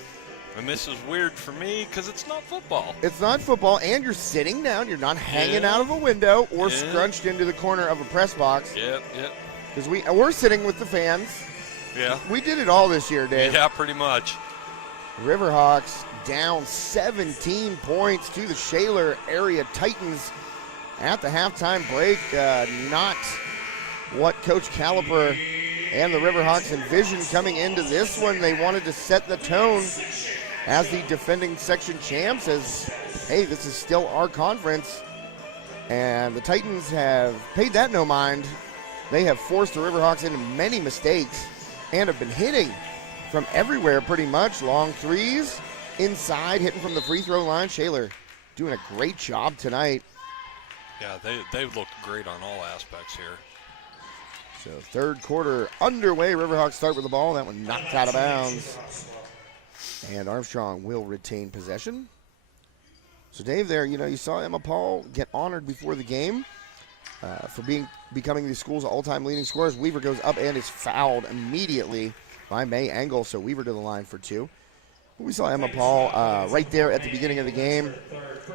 And this is weird for me because it's not football. It's not football, and you're sitting down. You're not hanging out of a window or scrunched into the corner of a press box. Yep. Because we're sitting with the fans. Yeah. We did it all this year, Dave. Yeah, pretty much. Riverhawks down 17 points to the Shaler area Titans at the halftime break. Not what Coach Caliper and the Riverhawks envisioned coming into this one. They wanted to set the tone as the defending section champs as, hey, this is still our conference. And the Titans have paid that no mind. They have forced the Riverhawks into many mistakes and have been hitting from everywhere pretty much. Long threes, inside, hitting from the free throw line. Shaler doing a great job tonight. Yeah, they've looked great on all aspects here. So third quarter underway. Riverhawks start with the ball. That one knocked out of bounds. And Armstrong will retain possession. So Dave, there, you saw Emma Paul get honored before the game for becoming the school's all-time leading scorers. Weaver goes up and is fouled immediately by May Engel, so Weaver to the line for two. We saw Emma Paul right there at the beginning of the game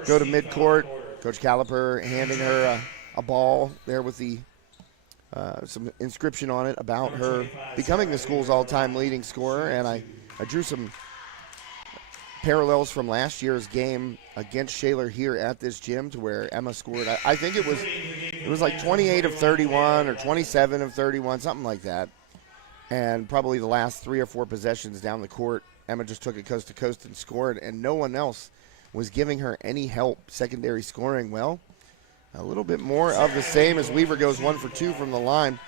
go to midcourt. Coach Caliper handing her a ball there with the some inscription on it about her becoming the school's all-time leading scorer, and I drew some parallels from last year's game against Shaler here at this gym to where Emma scored. I think it was like 28 of 31 or 27 of 31, something like that. And probably the last 3 or 4 possessions down the court, Emma just took it coast to coast and scored, and no one else was giving her any help secondary scoring. Well, a little bit more of the same as Weaver goes 1 for 2 from the line.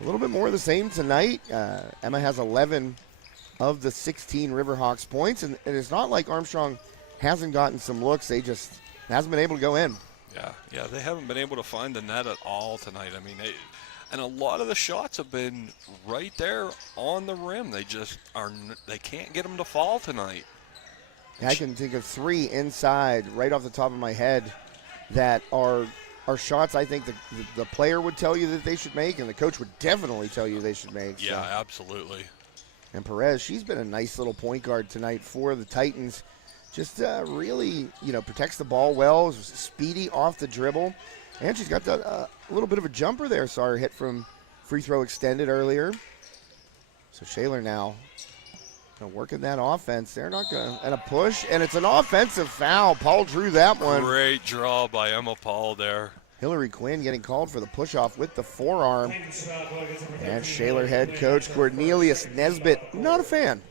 A little bit more of the same tonight. Emma has 11 of the 16 Riverhawks points, and it's not like Armstrong hasn't gotten some looks. They just hasn't been able to go in. Yeah, they haven't been able to find the net at all tonight. I mean, and a lot of the shots have been right there on the rim. They just they can't get them to fall tonight. I can think of 3 inside right off the top of my head that are shots I think the player would tell you that they should make, and the coach would definitely tell you they should make. Yeah, absolutely. And Perez, she's been a nice little point guard tonight for the Titans. Just really, protects the ball well, is speedy off the dribble. And she's got a little bit of a jumper there. Saw her hit from free throw extended earlier. So Shaler now working that offense. They're not going to, and a push, and it's an offensive foul. Paul drew that one. Great draw by Emma Paul there. Hillary Quinn getting called for the push-off with the forearm. And Shaler head coach Cornelius Nesbitt, not a fan.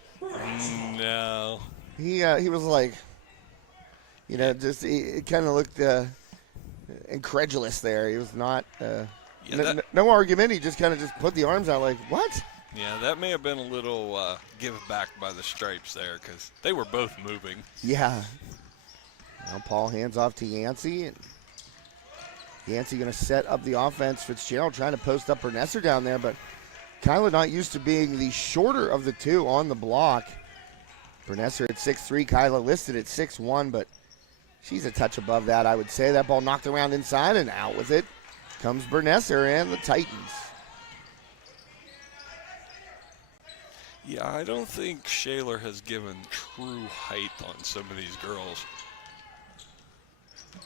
No. He was like, just it kind of looked incredulous there. He was not, no argument. He just kind of just put the arms out like, what? Yeah, that may have been a little give back by the Stripes there because they were both moving. Yeah. Now Paul hands off to Yancey. And Yancey going to set up the offense. Fitzgerald trying to post up Bernesser down there, but Kyla not used to being the shorter of the two on the block. Bernesser at 6'3", Kyla listed at 6'1", but she's a touch above that, I would say. That ball knocked around inside, and out with it comes Bernesser and the Titans. Yeah, I don't think Shaler has given true height on some of these girls. I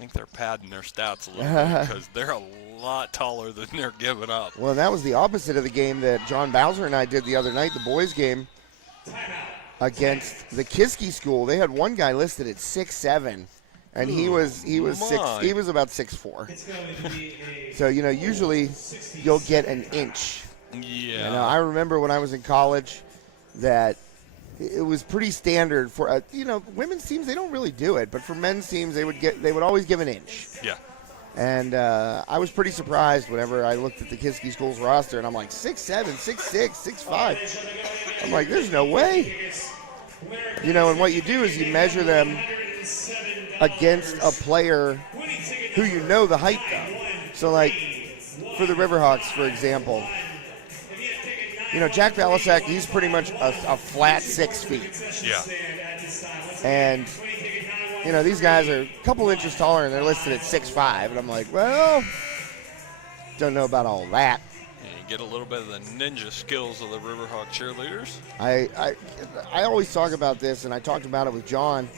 think they're padding their stats a little bit because they're a lot taller than they're giving up. Well, that was the opposite of the game that John Bowser and I did the other night, the boys' game against the Kiski school. They had one guy listed at 6'7", and he was about 6'4". So usually you'll get an inch Yeah. You know, I remember when I was in college that it was pretty standard for women's teams. They don't really do it, but for men's teams they would always give an inch. Yeah. And I was pretty surprised whenever I looked at the Kiski Schools roster, and I'm like 6'7", 6'6", 6'5". I'm like, there's no way. You know, and what you do is you measure them against a player who you know the height of. So, like, for the Riverhawks, for example, you know, Jack Balasek, he's pretty much a flat 6 feet. Yeah. And, you know, these guys are a couple inches taller, and they're listed at 6'5". And I'm like, well, don't know about all that. You get a little bit of the ninja skills of the Riverhawk cheerleaders. I always talk about this, and I talked about it with John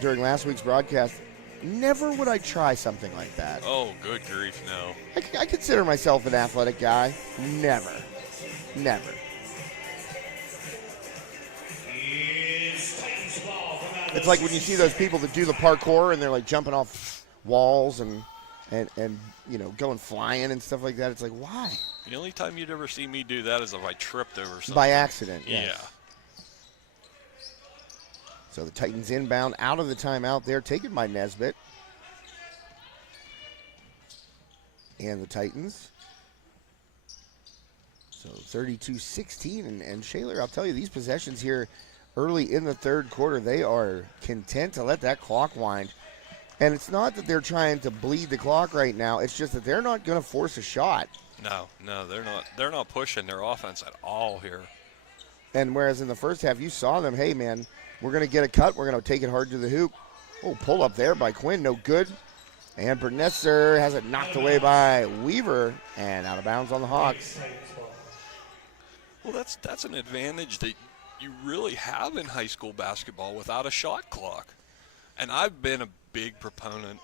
during last week's broadcast. Never would I try something like that. Oh, good grief, no. I consider myself an athletic guy. Never. It's like when you see those people that do the parkour and they're like jumping off walls and you know, going flying and stuff like that. It's like, why? The only time you'd ever see me do that is if I tripped over something. By accident, yes. Yeah. So the Titans inbound out of the timeout there, taken by Nesbitt. And the Titans. So 32-16. And Shaler, I'll tell you, these possessions here early in the third quarter, they are content to let that clock wind. And it's not that they're trying to bleed the clock right now. It's just that they're not going to force a shot. No, they're not. They're not pushing their offense at all here. And whereas in the first half, you saw them, hey, man, we're going to get a cut. We're going to take it hard to the hoop. Oh, pull up there by Quinn. No good. And Bernesser has it knocked away by Weaver and out of bounds on the Hawks. Well, that's an advantage that you really have in high school basketball without a shot clock. And I've been a big proponent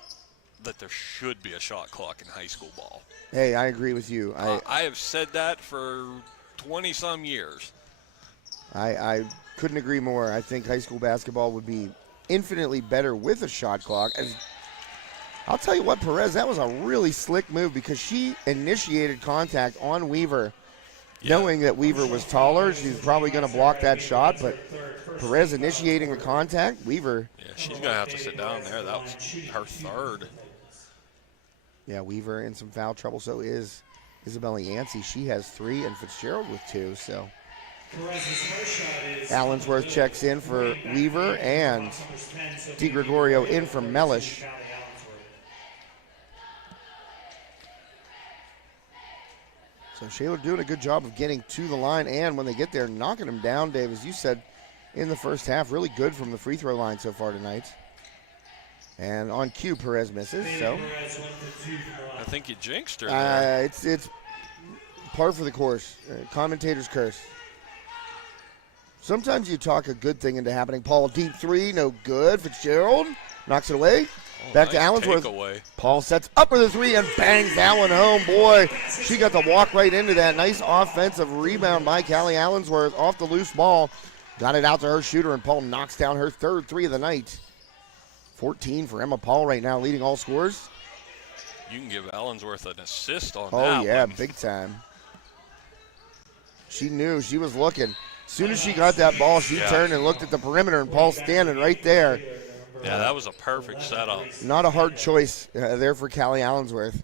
that there should be a shot clock in high school ball. Hey, I agree with you. I have said that for 20-some years. I couldn't agree more. I think high school basketball would be infinitely better with a shot clock. And I'll tell you what, Perez, that was a really slick move because she initiated contact on Weaver, knowing that Weaver was taller. She's probably going to block that shot, but Perez initiating the contact. Weaver. Yeah, she's going to have to sit down there. That was her third. Yeah, Weaver in some foul trouble. So is Isabella Yancey. She has 3, and Fitzgerald with 2. So Allensworth checks in for Weaver, and DiGregorio in for Mellish. So Shaler doing a good job of getting to the line, and when they get there, knocking them down, Dave, as you said, in the first half. Really good from the free throw line so far tonight. And on cue, Perez misses. So I think you jinxed her there. It's par for the course. Commentator's curse. Sometimes you talk a good thing into happening. Paul, deep three, no good. Fitzgerald knocks it away. Back to Allensworth. Takeaway. Paul sets up for the 3 and bangs that one home. Boy, she got to walk right into that. Nice offensive rebound by Callie Allensworth off the loose ball. Got it out to her shooter, and Paul knocks down her third 3 of the night. 14 for Emma Paul right now, leading all scorers. You can give Allensworth an assist on that. Oh, yeah, one. big time. She knew. She was looking. As soon as she got that ball, she turned and looked at the perimeter, and Paul's standing right there. Yeah, that was a perfect setup. Not a hard choice there for Callie Allensworth.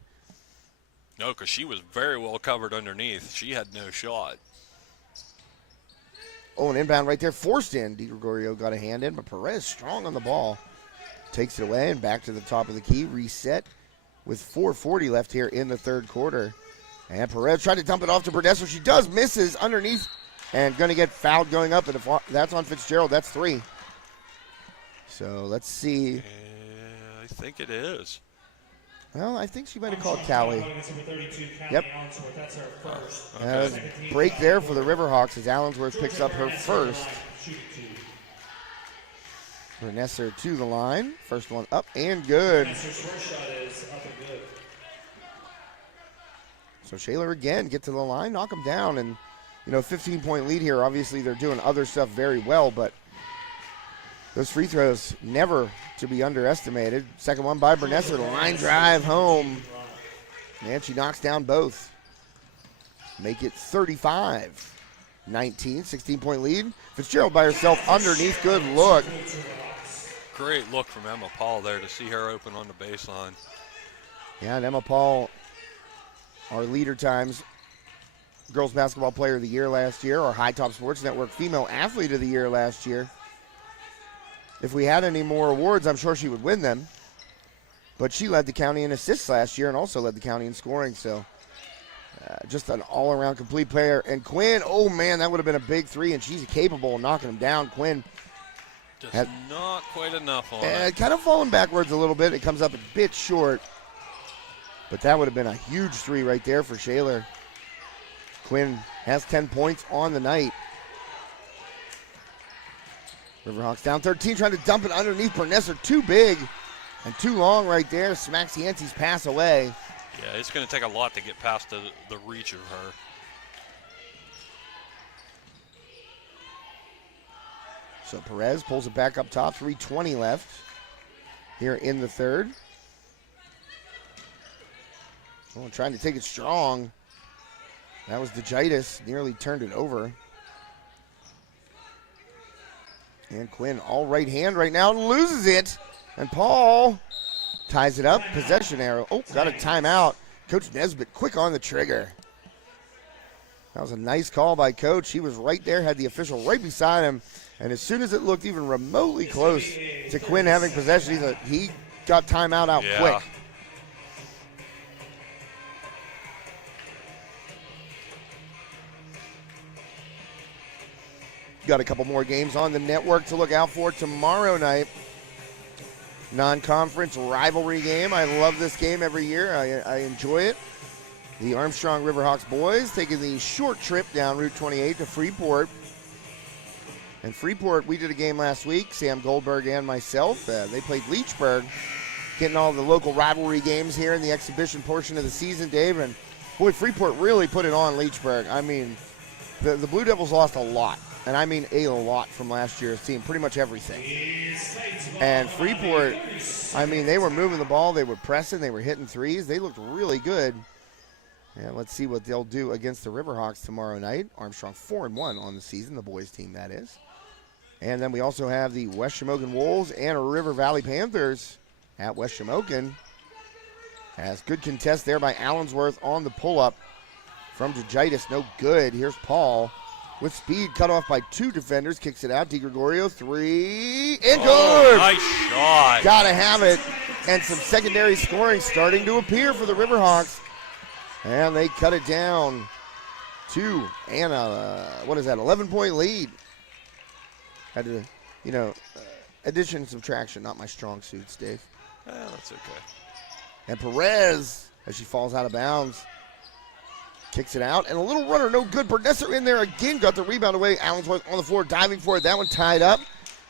No, because she was very well covered underneath. She had no shot. Oh, an inbound right there, forced in. DiGregorio got a hand in, but Perez strong on the ball. Takes it away and back to the top of the key. Reset with 4:40 left here in the third quarter. And Perez tried to dump it off to Burdessa. She does, misses underneath, and going to get fouled going up. And that's on Fitzgerald. That's 3. So let's see. I think it is. Well, I think she might have called Callie. Yep. Break there for the Riverhawks as Allensworth picks up her first. Bernesser to the line. First one up and good. So Shaler again get to the line, knock them down, and 15-point lead here. Obviously they're doing other stuff very well, but those free throws never to be underestimated. Second one by Bernesser, line drive home, and she knocks down both. make it 35-19, 16-point lead. Fitzgerald by herself underneath. Good look. Great look from Emma Paul there to see her open on the baseline. Yeah, and Emma Paul, our leader times Girls Basketball Player of the Year last year, our High Top Sports Network Female Athlete of the Year last year. If we had any more awards, I'm sure she would win them. But she led the county in assists last year and also led the county in scoring. So just an all-around complete player. And Quinn, oh, man, that would have been a big three, and she's capable of knocking him down. Quinn just not quite enough on it. Kind of falling backwards a little bit. It comes up a bit short. But that would have been a huge three right there for Shaler. Quinn has 10 points on the night. Riverhawks down 13, trying to dump it underneath. Bernesser too big and too long right there. Smacks Yancey's pass away. Yeah, it's going to take a lot to get past the reach of her. So Perez pulls it back up top. 3:20 left here in the third. Oh, trying to take it strong. That was DeGitis, nearly turned it over. And Quinn all right hand right now, loses it. And Paul ties it up, possession arrow. Oh, got a timeout. Coach Nesbitt quick on the trigger. That was a nice call by Coach. He was right there, had the official right beside him. And as soon as it looked even remotely close to Quinn having possession, he got timeout out quick. Got a couple more games on the network to look out for tomorrow night. Non-conference rivalry game. I love this game every year. I enjoy it. The Armstrong Riverhawks boys taking the short trip down Route 28 to Freeport. And Freeport, we did a game last week, Sam Goldberg and myself. They played Leechburg, getting all the local rivalry games here in the exhibition portion of the season, Dave. And boy, Freeport really put it on Leechburg. I mean, the Blue Devils lost a lot. And I mean a lot from last year's team, pretty much everything. And Freeport, I mean, they were moving the ball, they were pressing, they were hitting threes. They looked really good. And let's see what they'll do against the Riverhawks tomorrow night. Armstrong 4-1 on the season, the boys team that is. And then we also have the West Shamokin Wolves and River Valley Panthers at West Shamokin. Has good contest there by Allensworth on the pull-up from DeGitis, no good. Here's Paul. With speed, cut off by two defenders, kicks it out. DiGregorio, three, and good! Nice shot. Gotta have it. And some secondary scoring starting to appear for the Riverhawks. And they cut it down to, and 11-point lead. Had to, addition and subtraction, not my strong suits, Dave. That's okay. And Perez, as she falls out of bounds, kicks it out, and a little runner, no good. Bernesser in there again, got the rebound away. Allensworth on the floor, diving for it. That one tied up.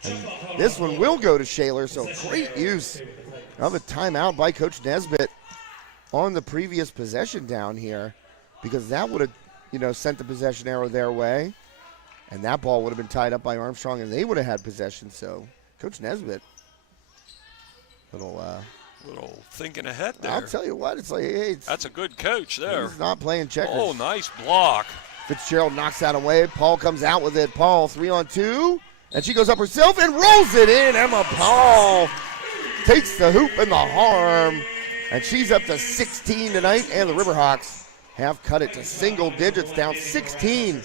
And this one will go to Shaler, so great use of a timeout by Coach Nesbitt on the previous possession down here, because that would have, sent the possession arrow their way, and that ball would have been tied up by Armstrong, and they would have had possession. So Coach Nesbitt, little thinking ahead there. I'll tell you what, it's like, hey, that's a good coach there. He's not playing checkers. Oh, nice block. Fitzgerald knocks that away. Paul comes out with it. Paul 3-on-2, and she goes up herself and rolls it in. Emma Paul takes the hoop and the harm, and she's up to 16 tonight, and the Riverhawks have cut it to single digits, down 16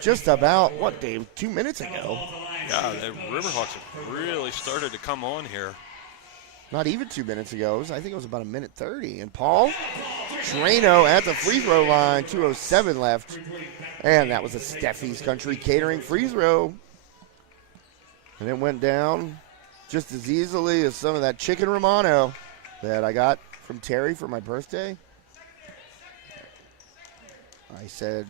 just about, Dave, 2 minutes ago. Yeah, the Riverhawks have really started to come on here. Not even 2 minutes ago. I think it was about 1:30. And Paul Trano at the free throw line. 2:07 left. And that was a Steffi's Country Catering free throw. And it went down just as easily as some of that chicken Romano that I got from Terry for my birthday. I said,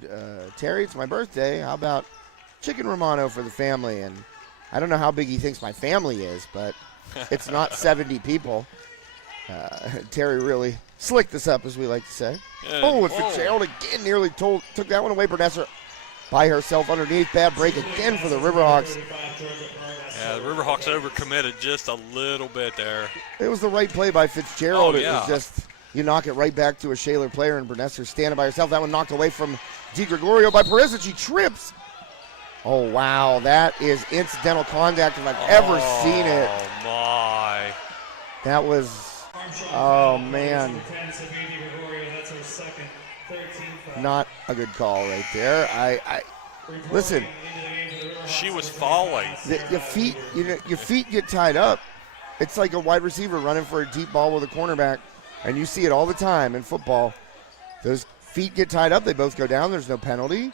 Terry, it's my birthday. How about chicken Romano for the family? And I don't know how big he thinks my family is, but it's not 70 people. Terry really slicked this up, as we like to say. And Fitzgerald again nearly took that one away. Bernesser by herself underneath. Bad break again for the Riverhawks. Yeah, the Riverhawks overcommitted just a little bit there. It was the right play by Fitzgerald. Oh, yeah. It was just, you knock it right back to a Shaler player, and Bernesser standing by herself. That one knocked away from DiGregorio by Perez, and she trips. Oh, wow. That is incidental contact if I've ever seen it. Oh, my. That was, oh, man. Not a good call right there. Listen. She was falling. Your feet, your feet get tied up. It's like a wide receiver running for a deep ball with a cornerback, and you see it all the time in football. Those feet get tied up. They both go down. There's no penalty,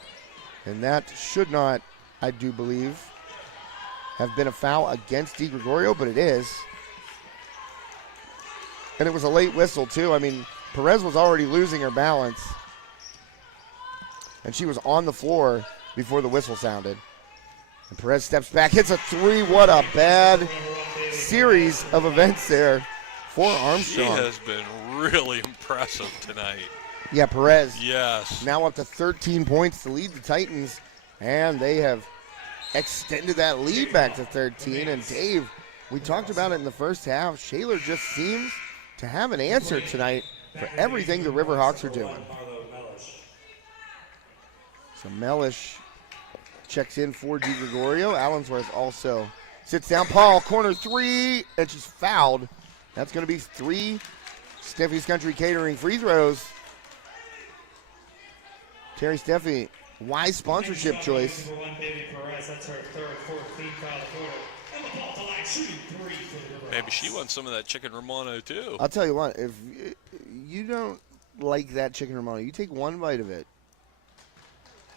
and that should not, I do believe, have been a foul against DiGregorio, but it is. And it was a late whistle, too. I mean, Perez was already losing her balance, and she was on the floor before the whistle sounded. And Perez steps back, hits a three. What a bad series of events there for Armstrong. She has been really impressive tonight. Yeah, Perez. Yes. Now up to 13 points to lead the Titans, and they have extended that lead back to 13. And Dave, we talked about it in the first half. Shaler just seems to have an answer tonight for everything the Riverhawks are doing. So Mellish checks in for DiGregorio. Allensworth also sits down. Paul, corner three, and she's fouled. That's going to be 3 Steffi's Country Catering free throws. Terry Steffi, wise sponsorship choice. Maybe she wants some of that chicken Romano, too. I'll tell you what, if you don't like that chicken Romano, you take one bite of it,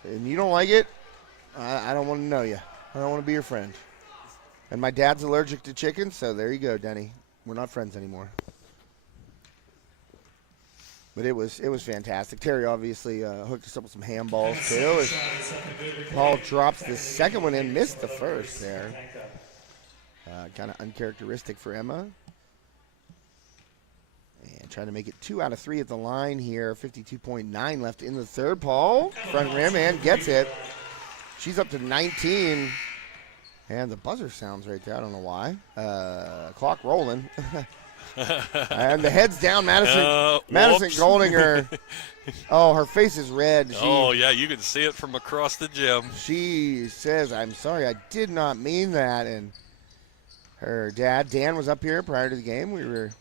and you don't like it, I don't want to know you. I don't want to be your friend. And my dad's allergic to chicken, so there you go, Denny. We're not friends anymore. But it was fantastic. Terry obviously hooked us up with some handballs, too. As Paul drops the second one in, missed the first there. Kind of uncharacteristic for Emma. And trying to make it 2 out of 3 at the line here. 52.9 left in the third. Paul, front rim, and gets it. She's up to 19. And the buzzer sounds right there. I don't know why. Clock rolling. And the head's down. Madison Goldinger. Oh, her face is red. Yeah, you can see it from across the gym. She says, "I'm sorry, I did not mean that." And her dad, Dan, was up here prior to the game. We were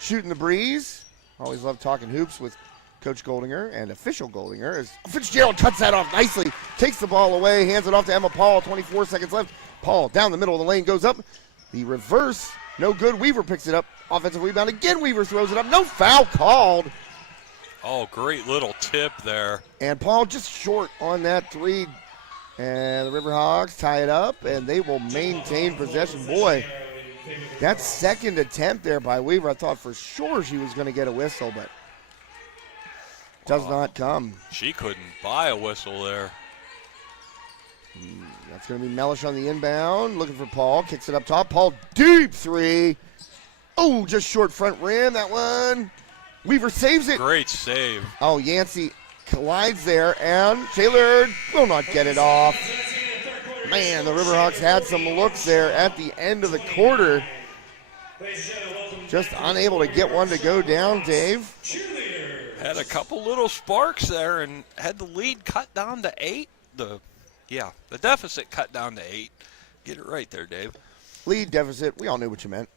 shooting the breeze. Always love talking hoops with Coach Goldinger and official Goldinger. As Fitzgerald cuts that off nicely, takes the ball away, hands it off to Emma Paul. 24 seconds left. Paul down the middle of the lane, goes up. The reverse, no good. Weaver picks it up. Offensive rebound again. Weaver throws it up. No foul called. Oh, great little tip there. And Paul just short on that three. And the Riverhawks tie it up, and they will maintain possession. Boy, that second attempt there by Weaver, I thought for sure she was going to get a whistle, but does not come. She couldn't buy a whistle there. That's going to be Mellish on the inbound, looking for Paul. Kicks it up top. Paul, deep three. Oh, just short front rim, that one. Weaver saves it. Great save. Oh, Yancey collides there, and Shaler will not get it off. Man, the Riverhawks had some looks there at the end of the quarter. Just unable to get one to go down, Dave. Had a couple little sparks there and had the lead cut down to 8. The deficit cut down to 8. Get it right there, Dave. Lead deficit, we all knew what you meant.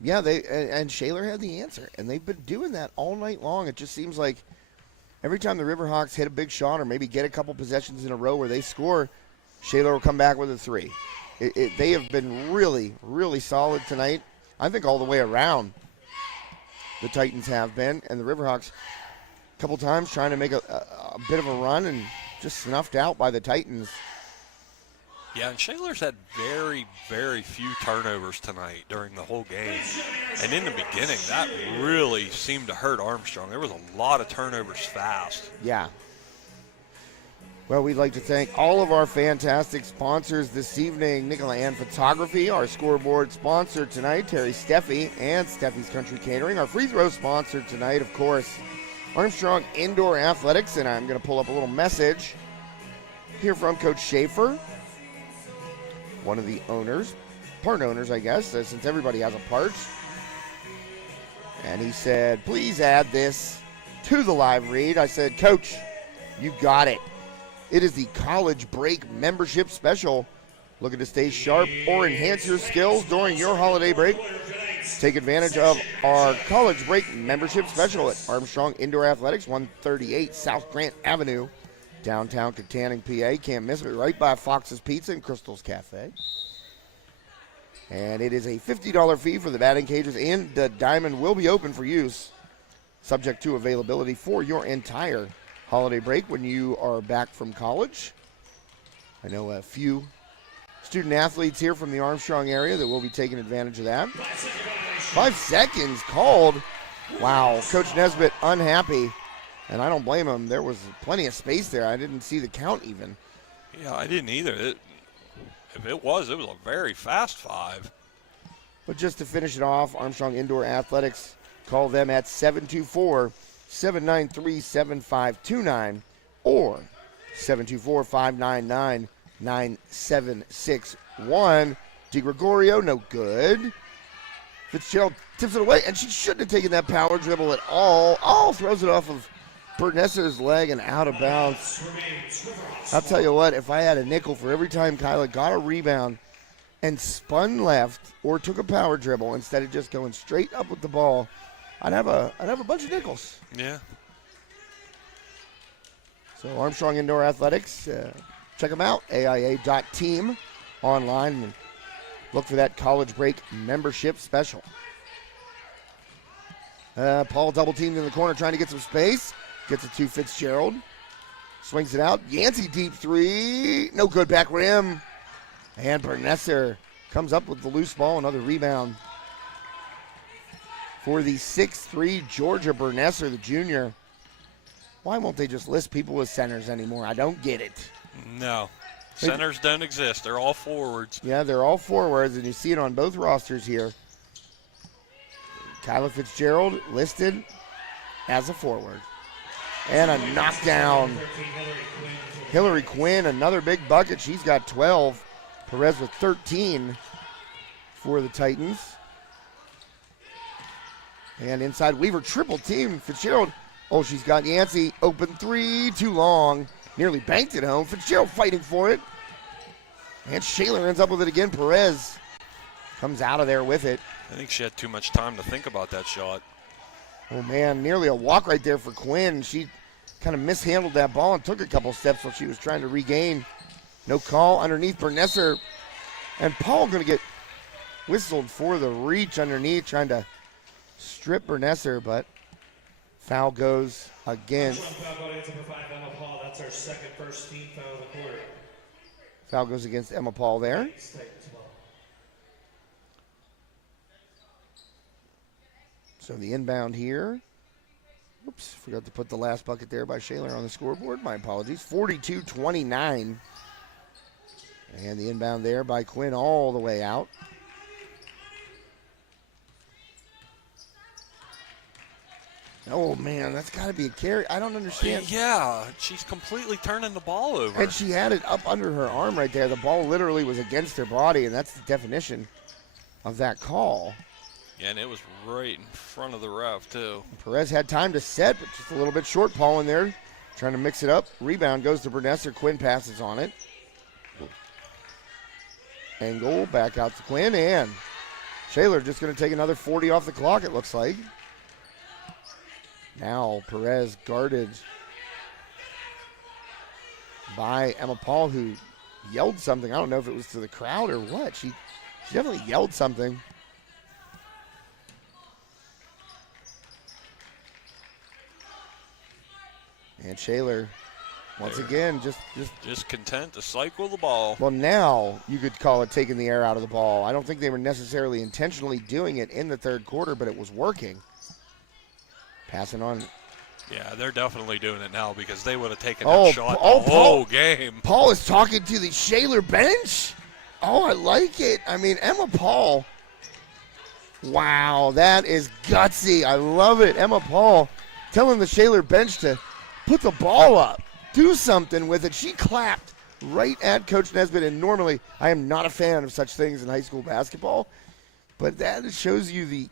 Yeah, and Shaler had the answer, and they've been doing that all night long. It just seems like every time the Riverhawks hit a big shot or maybe get a couple possessions in a row where they score, Shaler will come back with a three. They have been really, really solid tonight. I think all the way around the Titans have been, and the Riverhawks a couple times trying to make a bit of a run and just snuffed out by the Titans. Yeah, and Shaler's had very, very few turnovers tonight during the whole game. And in the beginning, that really seemed to hurt Armstrong. There was a lot of turnovers fast. Yeah. Well, we'd like to thank all of our fantastic sponsors this evening. Nicola Ann Photography, our scoreboard sponsor tonight, Terry Steffi and Steffi's Country Catering. Our free throw sponsor tonight, of course, Armstrong Indoor Athletics. And I'm going to pull up a little message here from Coach Schaefer, one of the owners, part owners, I guess, since everybody has a part. And he said, please add this to the live read. I said, Coach, you got it. It is the College Break Membership Special. Looking to stay sharp or enhance your skills during your holiday break? Take advantage of our College Break Membership Special at Armstrong Indoor Athletics, 138 South Grant Avenue, downtown Katanning, PA. Can't miss it, right by Fox's Pizza and Crystal's Cafe. And it is a $50 fee for the batting cages, and the diamond will be open for use, subject to availability for your entire holiday break when you are back from college. I know a few student athletes here from the Armstrong area that will be taking advantage of that. 5 seconds called. Wow, Coach Nesbitt unhappy, and I don't blame him. There was plenty of space there. I didn't see the count even. Yeah, I didn't either. If it was a very fast 5. But just to finish it off, Armstrong Indoor Athletics, call them at 724-793-7529 or 724-599-9761. DiGregorio, no good. Fitzgerald tips it away, and she shouldn't have taken that power dribble at all. Oh, throws it off of Burnessa's leg and out of bounds. I'll tell you what, if I had a nickel for every time Kyla got a rebound and spun left or took a power dribble instead of just going straight up with the ball, I'd have a bunch of nickels. Yeah. So Armstrong Indoor Athletics, check them out, AIA.team online, and look for that College Break Membership Special. Paul double teamed in the corner trying to get some space. Gets it to Fitzgerald. Swings it out. Yancey deep three. No good, back rim. And Bernesser comes up with the loose ball. Another rebound for the 6'3 Georgia Bernesser, the junior. Why won't they just list people as centers anymore? I don't get it. No. Centers don't exist. They're all forwards. Yeah, they're all forwards, and you see it on both rosters here. Kyla Fitzgerald listed as a forward. And a knockdown. Hillary Quinn, another big bucket. She's got 12. Perez with 13 for the Titans. And inside Weaver, triple team. Fitzgerald, oh, she's got Yancey. Open three, too long. Nearly banked it home. Fitzgerald fighting for it. And Shaler ends up with it again. Perez comes out of there with it. I think she had too much time to think about that shot. Oh, man, nearly a walk right there for Quinn. She kind of mishandled that ball and took a couple steps while she was trying to regain. No call underneath Bernesser. And Paul going to get whistled for the reach underneath, trying to strip Bernesser, but foul goes against. That's our second first team foul of the quarter. Foul goes against Emma Paul there. So the inbound here. Oops, forgot to put the last bucket there by Shaler on the scoreboard. My apologies. 42-29. And the inbound there by Quinn all the way out. Oh, man, that's got to be a carry. I don't understand. Yeah, she's completely turning the ball over. And she had it up under her arm right there. The ball literally was against her body, and that's the definition of that call. Yeah, and it was right in front of the ref, too. Perez had time to set, but just a little bit short. Paul in there trying to mix it up. Rebound goes to Bernesser. Quinn passes on it. Angle back out to Quinn, and Shaler just going to take another 40 off the clock, it looks like. Now Perez guarded by Emma Paul, who yelled something. I don't know if it was to the crowd or what. She definitely yelled something. And Shaler, once again, just content to cycle the ball. Well, now you could call it taking the air out of the ball. I don't think they were necessarily intentionally doing it in the third quarter, but it was working. Passing on. Yeah, they're definitely doing it now because they would have taken that shot the whole game. Paul is talking to the Shaler bench. Oh, I like it. I mean, Emma Paul. Wow, that is gutsy. I love it. Emma Paul telling the Shaler bench to put the ball up. Do something with it. She clapped right at Coach Nesbitt, and normally I am not a fan of such things in high school basketball, but that shows you the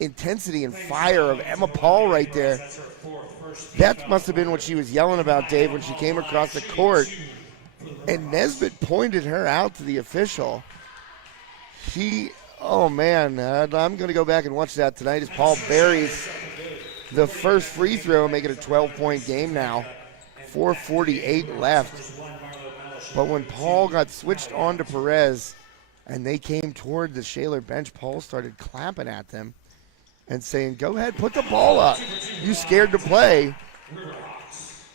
intensity and fire of Emma Paul right there. That must have been what she was yelling about, Dave, when she came across the court. And Nesbitt pointed her out to the official. Oh man, I'm going to go back and watch that tonight as Paul buries the first free throw, make it a 12-point game now. 4:48 left. But when Paul got switched on to Perez and they came toward the Shaler bench, Paul started clapping at them and saying, go ahead, put the ball up. You scared to play.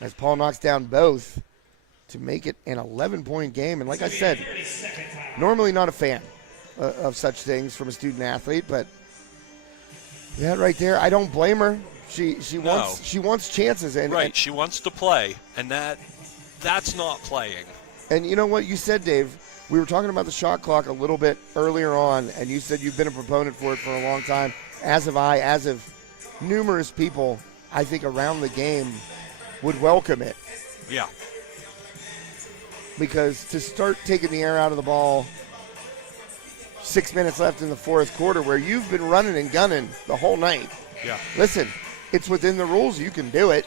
As Paul knocks down both to make it an 11-point game. And like I said, normally not a fan of such things from a student athlete, but that right there, I don't blame her. She wants chances, and she wants to play, and that's not playing. And you know what you said, Dave? We were talking about the shot clock a little bit earlier on, and you said you've been a proponent for it for a long time, as have I, as have numerous people, I think, around the game would welcome it. Yeah. Because to start taking the air out of the ball 6 minutes left in the fourth quarter where you've been running and gunning the whole night. Yeah. Listen, it's within the rules. You can do it.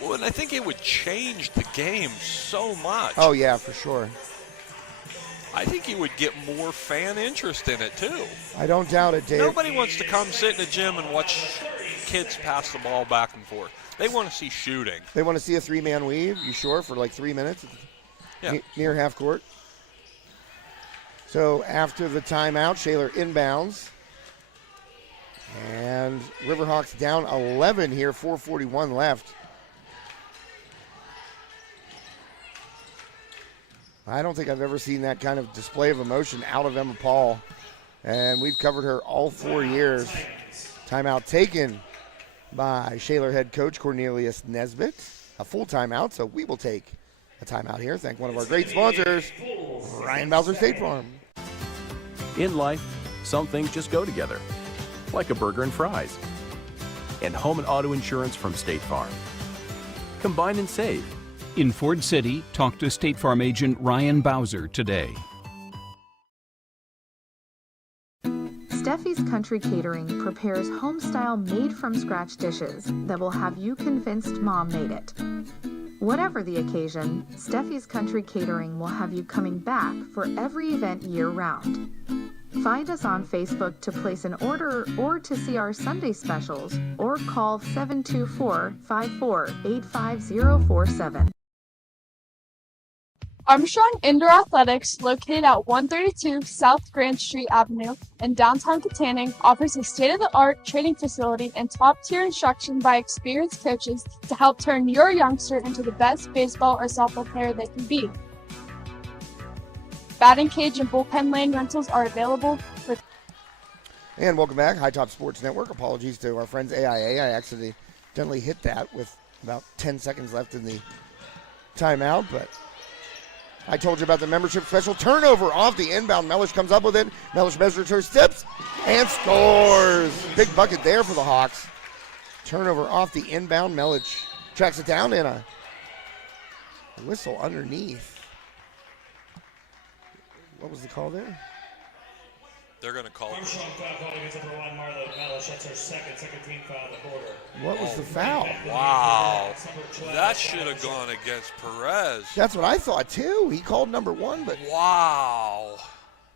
Well, and I think it would change the game so much. Oh, yeah, for sure. I think you would get more fan interest in it, too. I don't doubt it, Dave. Nobody wants to come sit in a gym and watch kids pass the ball back and forth. They want to see shooting. They want to see a three-man weave, you sure, for like 3 minutes? Yeah. Near half court. So after the timeout, Shaler inbounds. And Riverhawks down 11 here, 4:41 left. I don't think I've ever seen that kind of display of emotion out of Emma Paul. And we've covered her all 4 years. Timeout taken by Shaler head coach Cornelius Nesbitt. A full timeout, so we will take a timeout here. Thank one of our great sponsors, Ryan Bowser State Farm. In life, some things just go together, like a burger and fries. And home and auto insurance from State Farm. Combine and save. In Ford City, talk to State Farm agent Ryan Bowser today. Steffi's Country Catering prepares home-style made-from-scratch dishes that will have you convinced Mom made it. Whatever the occasion, Steffi's Country Catering will have you coming back for every event year-round. Find us on Facebook to place an order or to see our Sunday specials, or call 724-54-85047. Armstrong Indoor Athletics, located at 132 South Grand Street Avenue in downtown Katanning, offers a state-of-the-art training facility and top-tier instruction by experienced coaches to help turn your youngster into the best baseball or softball player they can be. Batting cage and bullpen lane rentals are available with. And welcome back, High Top Sports Network. Apologies to our friends AIA. I accidentally hit that with about 10 seconds left in the timeout, but I told you about the membership special. Turnover off the inbound. Mellish comes up with it. Mellish measures her steps and scores. Big bucket there for the Hawks. Turnover off the inbound. Mellish tracks it down in a whistle underneath. What was the call there? They're going to call it. Armstrong foul called against number 1, Marlo Mellish. That's her second team foul of the quarter. What was the foul? Wow. That should have gone against Perez. That's what I thought, too. He called number 1, but. Wow.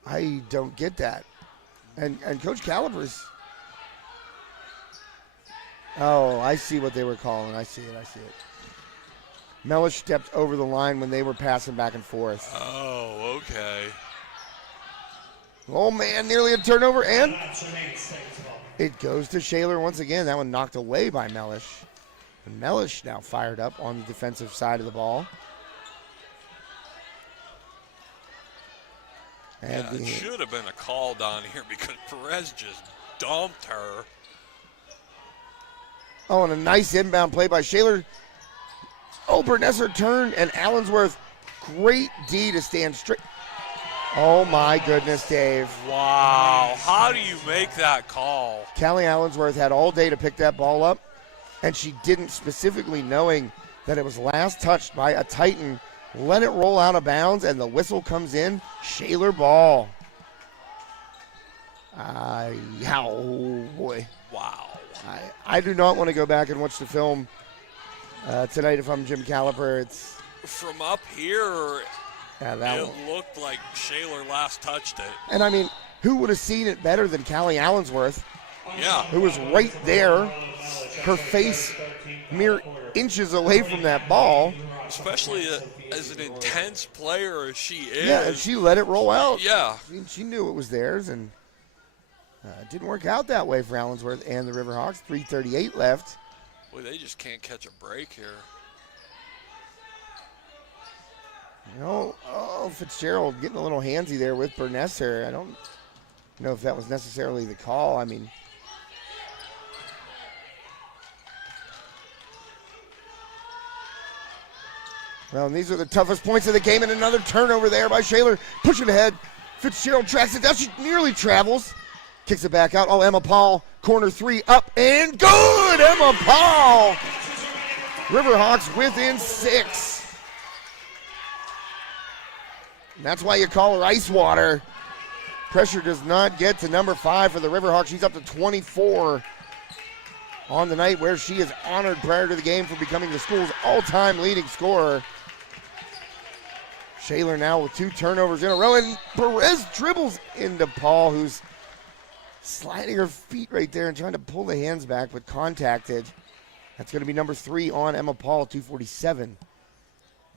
I don't get that. And Coach Calabrese. Oh, I see what they were calling. I see it. Mellish stepped over the line when they were passing back and forth. Oh, okay. Oh, man, nearly a turnover, and it goes to Shaler once again. That one knocked away by Mellish. And Mellish now fired up on the defensive side of the ball. And it should have been a call down here because Perez just dumped her. Oh, and a nice inbound play by Shaler. Oh, Bernesser turned, and Allensworth, great D to stand straight. Oh, my goodness, Dave. Wow. How do you make that call? Callie Allensworth had all day to pick that ball up, and she didn't, specifically knowing that it was last touched by a Titan. Let it roll out of bounds, and the whistle comes in. Shaler ball. Oh, boy. Wow. I do not want to go back and watch the film tonight if I'm Jim Caliper. It's From up here, that it one. looked like Shaler last touched it. And I mean, who would have seen it better than Callie Allensworth, Yeah. who was right there, her face mere inches away from that ball. Especially as an intense player as she is. Yeah, and she let it roll out. Yeah. She knew it was theirs, and it didn't work out that way for Allensworth and the Riverhawks. 3:38 left. Boy, they just can't catch a break here. Fitzgerald getting a little handsy there with Bernesser. I don't know if that was necessarily the call. I mean, well, and these are the toughest points of the game, and another turnover there by Shaler. Pushing ahead. Fitzgerald tracks it down. She nearly travels. Kicks it back out. Oh, Emma Paul, corner three, up and good! Emma Paul! Riverhawks within 6. And that's why you call her ice water. Pressure does not get to number 5 for the Riverhawks. She's up to 24 on the night, where she is honored prior to the game for becoming the school's all-time leading scorer. Shaler now with 2 turnovers in a row, and Perez dribbles into Paul, who's sliding her feet right there and trying to pull the hands back, but contacted. That's going to be number 3 on Emma Paul, 2:47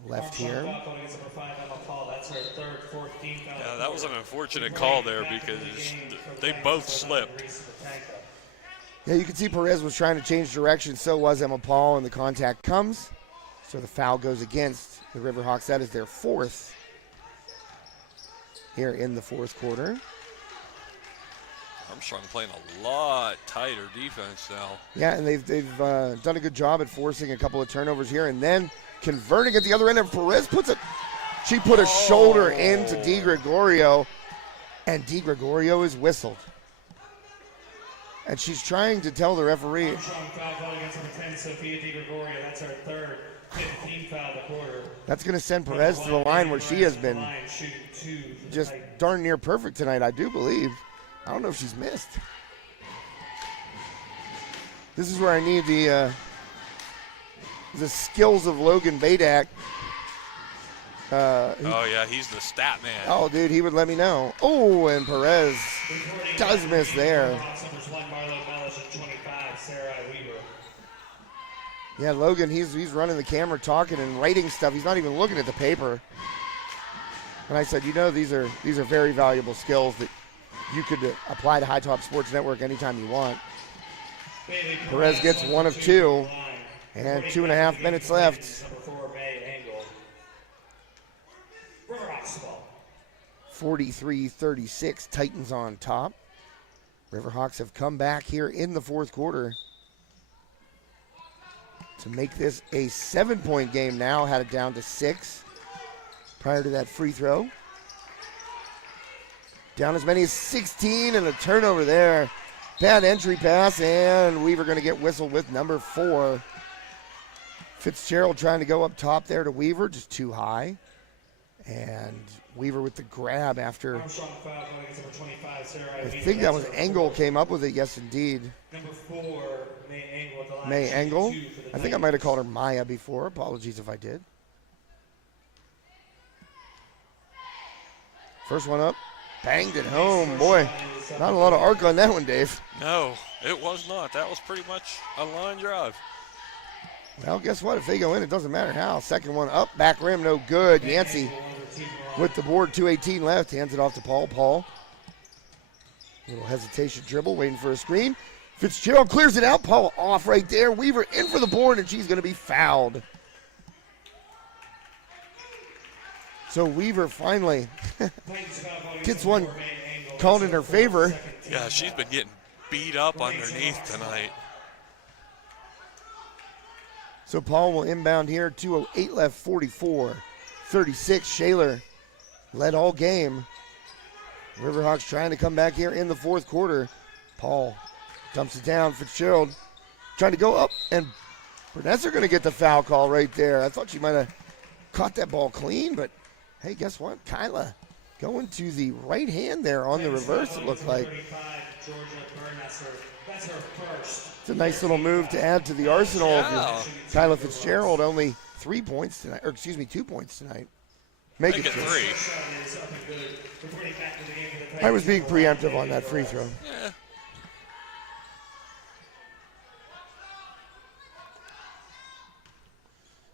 left here. Yeah, that was an unfortunate call there because they both slipped. Yeah, you can see Perez was trying to change direction, so was Emma Paul, and the contact comes. So the foul goes against the Riverhawks. That is their 4th here in the 4th quarter. Armstrong playing a lot tighter defense now. Yeah, and they've done a good job at forcing a couple of turnovers here and then converting at the other end. And Perez she put a shoulder into Di Gregorio, and Di Gregorio is whistled. And she's trying to tell the referee. Armstrong foul going against number 10, Sophia Di Gregorio. That's her 3rd, 15th foul of the quarter. That's going to send Perez to the line, where she has been just darn near perfect tonight, I do believe. I don't know if she's missed. This is where I need the skills of Logan Badak. Oh, yeah, he's the stat man. Oh, dude, he would let me know. Oh, and Perez does miss there. Yeah, Logan, he's running the camera, talking and writing stuff. He's not even looking at the paper. And I said, these are very valuable skills that you could apply to High Top Sports Network anytime you want. Perez gets 1 of 2, and 2.5 minutes left. 43-36, Titans on top. Riverhawks have come back here in the 4th quarter to make this a 7-point game now. Had it down to 6 prior to that free throw. Down as many as 16, and a turnover there. Bad entry pass, and Weaver going to get whistled with number 4. Fitzgerald trying to go up top there to Weaver, just too high. And Weaver with the grab after. I think that was Engel came up with it. Yes, indeed. Number 4, May Engel at the line. May Engel. I think I might have called her Maya before. Apologies if I did. First one up. Banged it home. Boy, not a lot of arc on that one, Dave. No, it was not. That was pretty much a line drive. Well, guess what? If they go in, it doesn't matter how. Second one up, back rim, no good. Yancey with the board, 2:18 left. Hands it off to Paul. Paul. Little hesitation dribble, waiting for a screen. Fitzgerald clears it out. Paul off right there. Weaver in for the board, and she's going to be fouled. So Weaver finally gets one called in her favor. Yeah, she's been getting beat up underneath tonight. So Paul will inbound here. 2:08 left, 44-36. Shaler led all game. Riverhawks trying to come back here in the 4th quarter. Paul dumps it down. Fitzgerald trying to go up, and Burnetts are going to get the foul call right there. I thought she might have caught that ball clean, but hey, guess what? Kyla going to the right hand there on the reverse, it looked like. It's a nice little move to add to the arsenal. Yeah. Kyla Fitzgerald only 2 points tonight. Make it 3. I was being preemptive on that free throw. Yeah.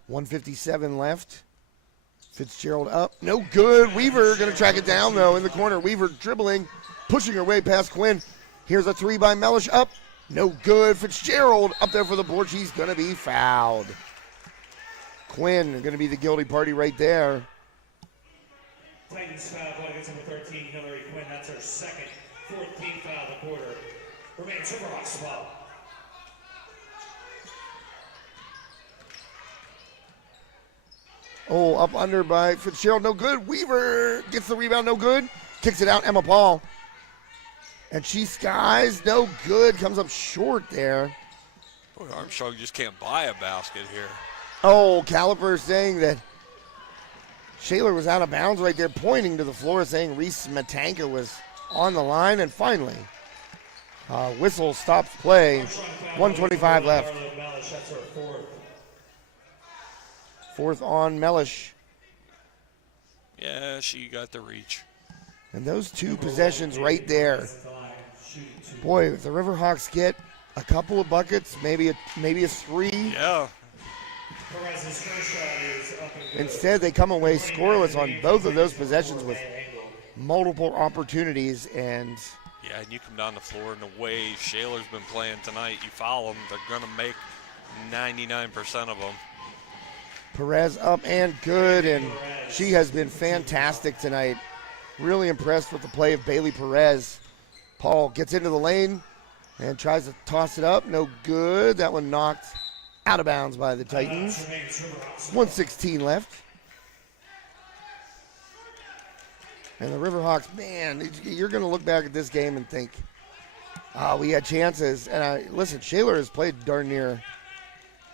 .157 left. Fitzgerald up. No good. Weaver going to track it down, though, in the corner. Weaver dribbling, pushing her way past Quinn. Here's a 3 by Mellish up. No good. Fitzgerald up there for the board. She's going to be fouled. Quinn going to be the guilty party right there. Titans foul going against number 13, Hillary Quinn. That's her second, 14th foul of the quarter. Remains Riverhawks ball. Oh, up under by Fitzgerald. No good. Weaver gets the rebound. No good. Kicks it out. Emma Paul. And she skies. No good. Comes up short there. Boy, Armstrong just can't buy a basket here. Oh, Caliper saying that Shaler was out of bounds right there, pointing to the floor, saying Reese Matanka was on the line. And finally, whistle stops play. 1:25 left. Fourth on Mellish. Yeah, she got the reach. And those 2 possessions right there. Boy, if the Riverhawks get a couple of buckets, maybe a 3. Yeah. Instead, they come away scoreless on both of those possessions with multiple opportunities. And yeah, and you come down the floor and the way Shaler's been playing tonight, you foul them, they're going to make 99% of them. Perez up and good, and she has been fantastic tonight. Really impressed with the play of Bailey Perez. Paul gets into the lane and tries to toss it up. No good. That one knocked out of bounds by the Titans. 1:16 left. And the Riverhawks, man, you're going to look back at this game and think, we had chances. And listen, Shaler has played darn near,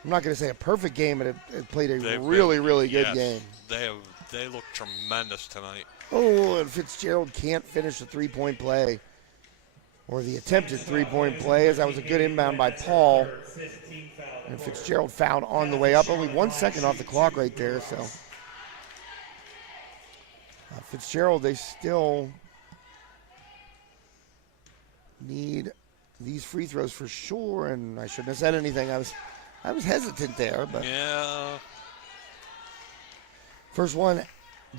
I'm not going to say a perfect game, but it played a really good game. They look tremendous tonight. Oh, and Fitzgerald can't finish the 3-point play, or the attempted 3-point play, as that was a good inbound by Paul. And Fitzgerald fouled on the way up. Only 1 second off the clock right there, so. Fitzgerald, they still need these free throws for sure, and I shouldn't have said anything. I was hesitant there, but. Yeah. First one,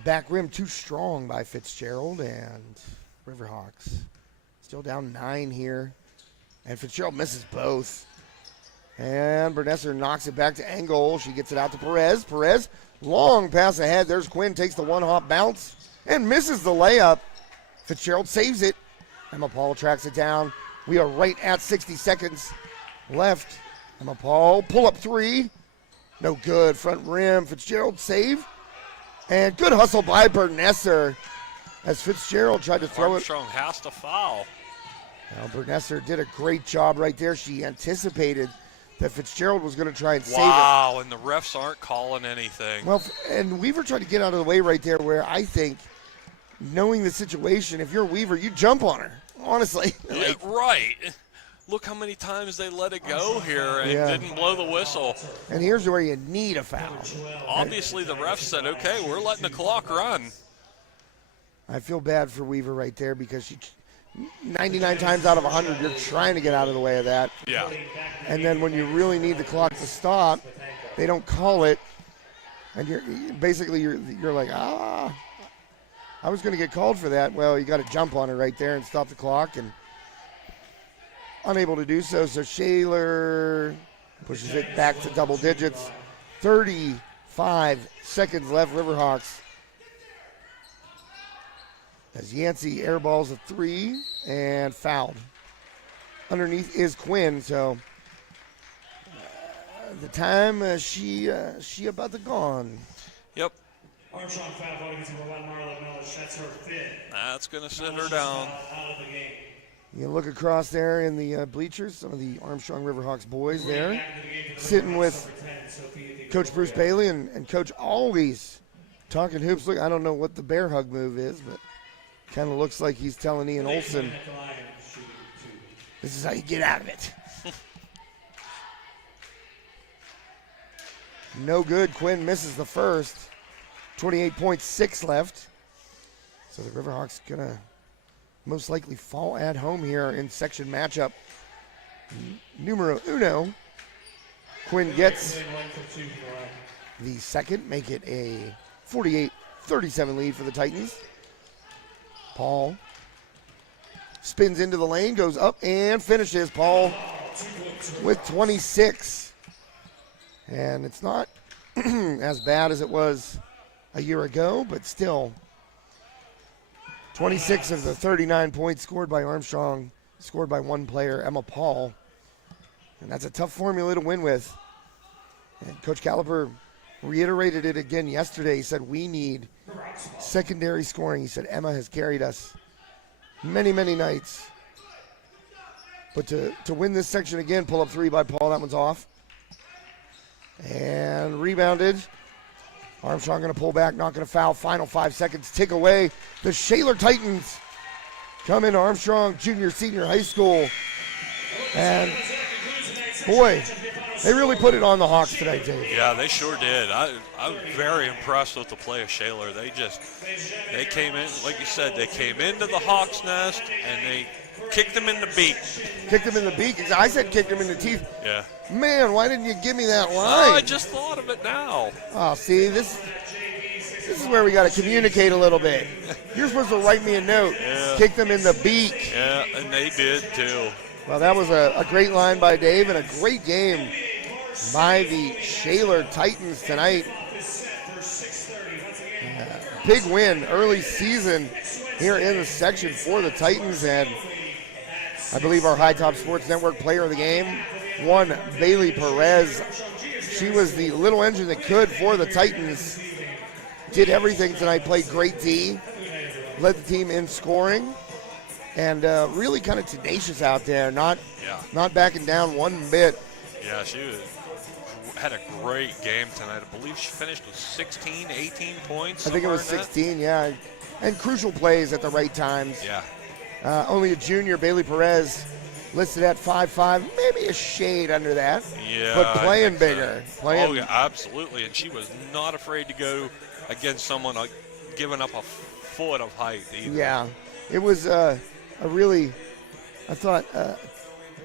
back rim too strong by Fitzgerald, and Riverhawks still down 9 here. And Fitzgerald misses both. And Bernesser knocks it back to Engel. She gets it out to Perez. Perez, long pass ahead. There's Quinn, takes the one-hop bounce and misses the layup. Fitzgerald saves it. Emma Paul tracks it down. We are right at 60 seconds left. Emma Paul, pull-up 3. No good. Front rim. Fitzgerald save. And good hustle by Bernesser as Fitzgerald tried to throw Armstrong has to foul. Now, Bernesser did a great job right there. She anticipated that Fitzgerald was going to try and save it. Wow, and the refs aren't calling anything. Well, and Weaver tried to get out of the way right there, where I think, knowing the situation, if you're Weaver, you jump on her, honestly. Yeah, right. Look how many times they let it go here and didn't blow the whistle. And here's where you need a foul. Obviously, the refs said, okay, we're letting the clock run. I feel bad for Weaver right there because she 99 times out of 100, you're trying to get out of the way of that. Yeah. And then when you really need the clock to stop, they don't call it. And you're like, I was going to get called for that. Well, you got to jump on it right there and stop the clock, and unable to do so. So Shaler pushes it back to double digits. 35 seconds left. Riverhawks. As Yancey airballs a 3 and fouled. Underneath is Quinn, so the time she about to gone. Yep. Armstrong foul ball against number 1, Marla Mellish. That's her 5th. That's going to sit her down. Out of the game. You look across there in the bleachers, some of the Armstrong Riverhawks boys there, sitting with Coach Bruce Bailey and Coach always talking hoops. Look, I don't know what the bear hug move is, but Kind of looks like he's telling Ian Olsen, this is how you get out of it. No good. Quinn misses the first. 28.6 left. So the Riverhawks going to most likely fall at home here in section matchup. Numero uno. Quinn gets the second, make it a 48-37 lead for the Titans. Paul spins into the lane, goes up and finishes. Paul with 26. And it's not as bad as it was a year ago, but still 26 of the 39 points scored by Armstrong, scored by one player, Emma Paul. And that's a tough formula to win with. And Coach Caliper reiterated it again yesterday. He said, we need secondary scoring. He said, Emma has carried us many, many nights. But to win this section again, pull up three by Paul. That one's off. And rebounded. Armstrong going to pull back, not going to foul. Final 5 seconds tick away. The Shaler Titans come into Armstrong Junior Senior High School. And, boy, they really put it on the Hawks tonight, Dave. Yeah, they sure did. I'm very impressed with the play of Shaler. They came in, like you said, they came into the Hawks' nest and they kicked them in the beak. Kicked them in the beak. I said kicked them in the teeth. Yeah. Man, why didn't you give me that line? Oh, I just thought of it now. Oh, see, this is where we got to communicate a little bit. You're supposed to write me a note. Yeah. Kick them in the beak. Yeah, and they did too. Well, that was a great line by Dave and a great game by the Shaler Titans tonight. Big win early season here in the section for the Titans, and I believe our High Top Sports Network player of the game, one Bailey Perez. She was the little engine that could for the Titans. Did everything tonight, played great D, led the team in scoring, and really kind of tenacious out there, not backing down one bit. Yeah, she had a great game tonight. I believe she finished with 16, 18 points. I think it was 16, yeah. And crucial plays at the right times. Yeah. Only a junior, Bailey Perez, listed at 5'5", maybe a shade under that. Yeah. But playing bigger. Oh, yeah, absolutely. And she was not afraid to go against someone giving up a foot of height either. Yeah. It was a really, I thought,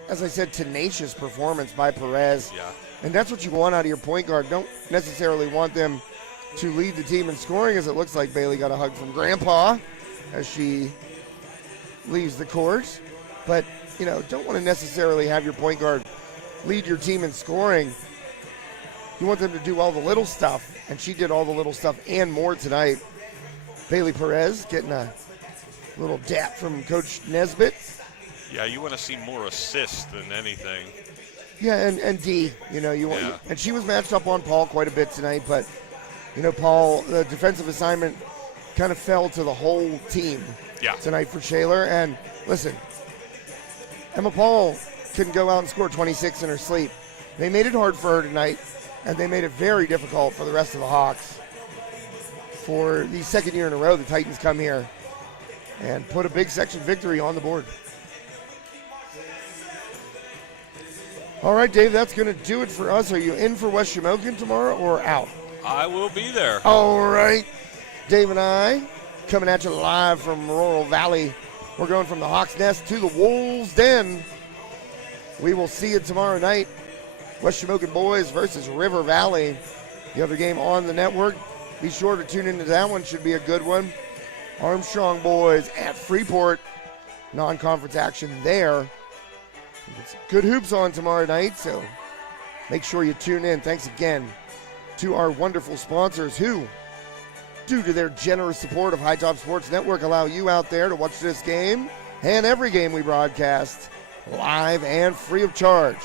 as I said, tenacious performance by Perez. Yeah. And that's what you want out of your point guard. Don't necessarily want them to lead the team in scoring, as it looks like Bailey got a hug from Grandpa as she leaves the court. But, don't want to necessarily have your point guard lead your team in scoring. You want them to do all the little stuff, and she did all the little stuff and more tonight. Bailey Perez getting a little dap from Coach Nesbitt. Yeah, you want to see more assists than anything. Yeah, and D, you want, and she was matched up on Paul quite a bit tonight, but Paul, the defensive assignment kind of fell to the whole team tonight for Shaler. And listen, Emma Paul couldn't go out and score 26 in her sleep. They made it hard for her tonight, and they made it very difficult for the rest of the Hawks. For the second year in a row, the Titans come here and put a big section victory on the board. All right, Dave, that's going to do it for us. Are you in for West Shamokin tomorrow or out? I will be there. All right. Dave and I coming at you live from Laurel Valley. We're going from the Hawks' Nest to the Wolves' Den. We will see you tomorrow night. West Shamokin boys versus River Valley. The other game on the network. Be sure to tune into that one. Should be a good one. Armstrong boys at Freeport. Non-conference action there. It's good hoops on tomorrow night, so make sure you tune in. Thanks again to our wonderful sponsors who, due to their generous support of High Top Sports Network, allow you out there to watch this game and every game we broadcast live and free of charge.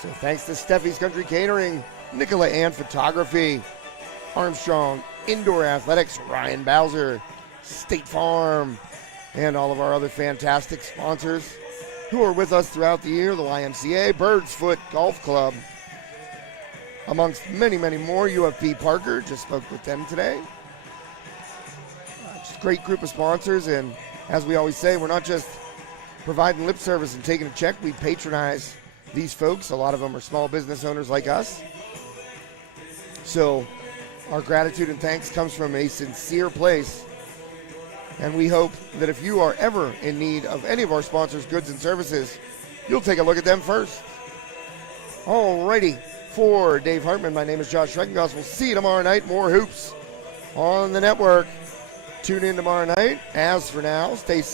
So thanks to Steffi's Country Catering, Nicola Ann Photography, Armstrong Indoor Athletics, Ryan Bowser, State Farm, and all of our other fantastic sponsors who are with us throughout the year, the YMCA, Bird's Foot Golf Club, amongst many, many more. UFP Parker, just spoke with them today. Just great group of sponsors, and as we always say, we're not just providing lip service and taking a check. We patronize these folks. A lot of them are small business owners like us. So our gratitude and thanks comes from a sincere place. And we hope that if you are ever in need of any of our sponsors' goods and services, you'll take a look at them first. Alrighty, for Dave Hartman, my name is Josh Schreckengoss. We'll see you tomorrow night. More hoops on the network. Tune in tomorrow night. As for now, stay safe.